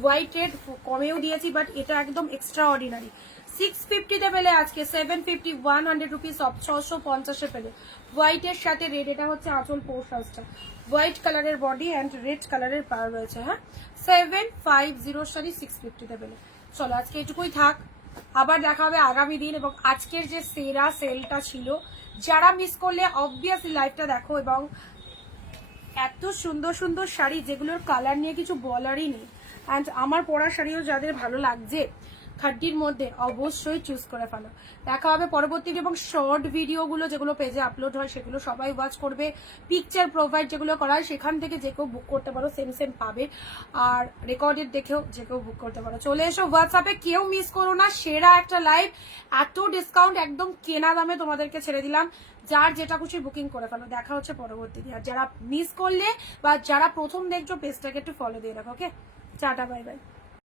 হোয়াইট রেড কমেও দিয়েছি, বাট এটা একদম এক্সট্রা অর্ডিনারি। 650-তে পেলে আজকে 750, 100 রুপিস অফ। 650-এ পেলে হোয়াইটের সাথে রেড। এটা হচ্ছে আঁচল পোর্শনসটা, হোয়াইট কালারের বডি অ্যান্ড রেড কালারের পার রয়েছে। হ্যাঁ, 750 শাড়ি 650-তে পেলে। চলো আজকে এটুকুই থাক, আবার দেখা হবে আগামী দিন। এবং আজকের যে সেরা সেলটা ছিল, যারা মিস করলে অবভিয়াসলি লাইভটা দেখো। এবং এত সুন্দর সুন্দর শাড়ি যেগুলোর কালার নিয়ে কিছু বলারই নেই। অ্যান্ড আমার পরা শাড়িও যাদের ভালো লাগছে 30-র মধ্যে, অবশ্যই চুজ করে ফেলো। দেখা হবে পরবর্তী। এবং শর্ট ভিডিওগুলো যেগুলো পেজে আপলোড হয় সেগুলো সবাই ওয়াচ করবে। পিকচার প্রোভাইড যেগুলো করা হয় সেখান থেকে যে কেউ বুক করতে পারো, সেম পাবে। আর রেকর্ডেড দেখেও যে কেউ বুক করতে পারো। চলে এসো হোয়াটসঅ্যাপে, কেউ মিস করো না। সেরা একটা লাইভ, এত ডিসকাউন্ট, একদম কেনা দামে তোমাদেরকে ছেড়ে দিলাম। যার যেটা খুশি বুকিং করে ফেলো। দেখা হচ্ছে পরবর্তী। আর যারা মিস করলে বা যারা প্রথম দেখছো পেজটাকে একটু ফলো দিয়ে রাখো। ওকে, টাটা, বাই বাই।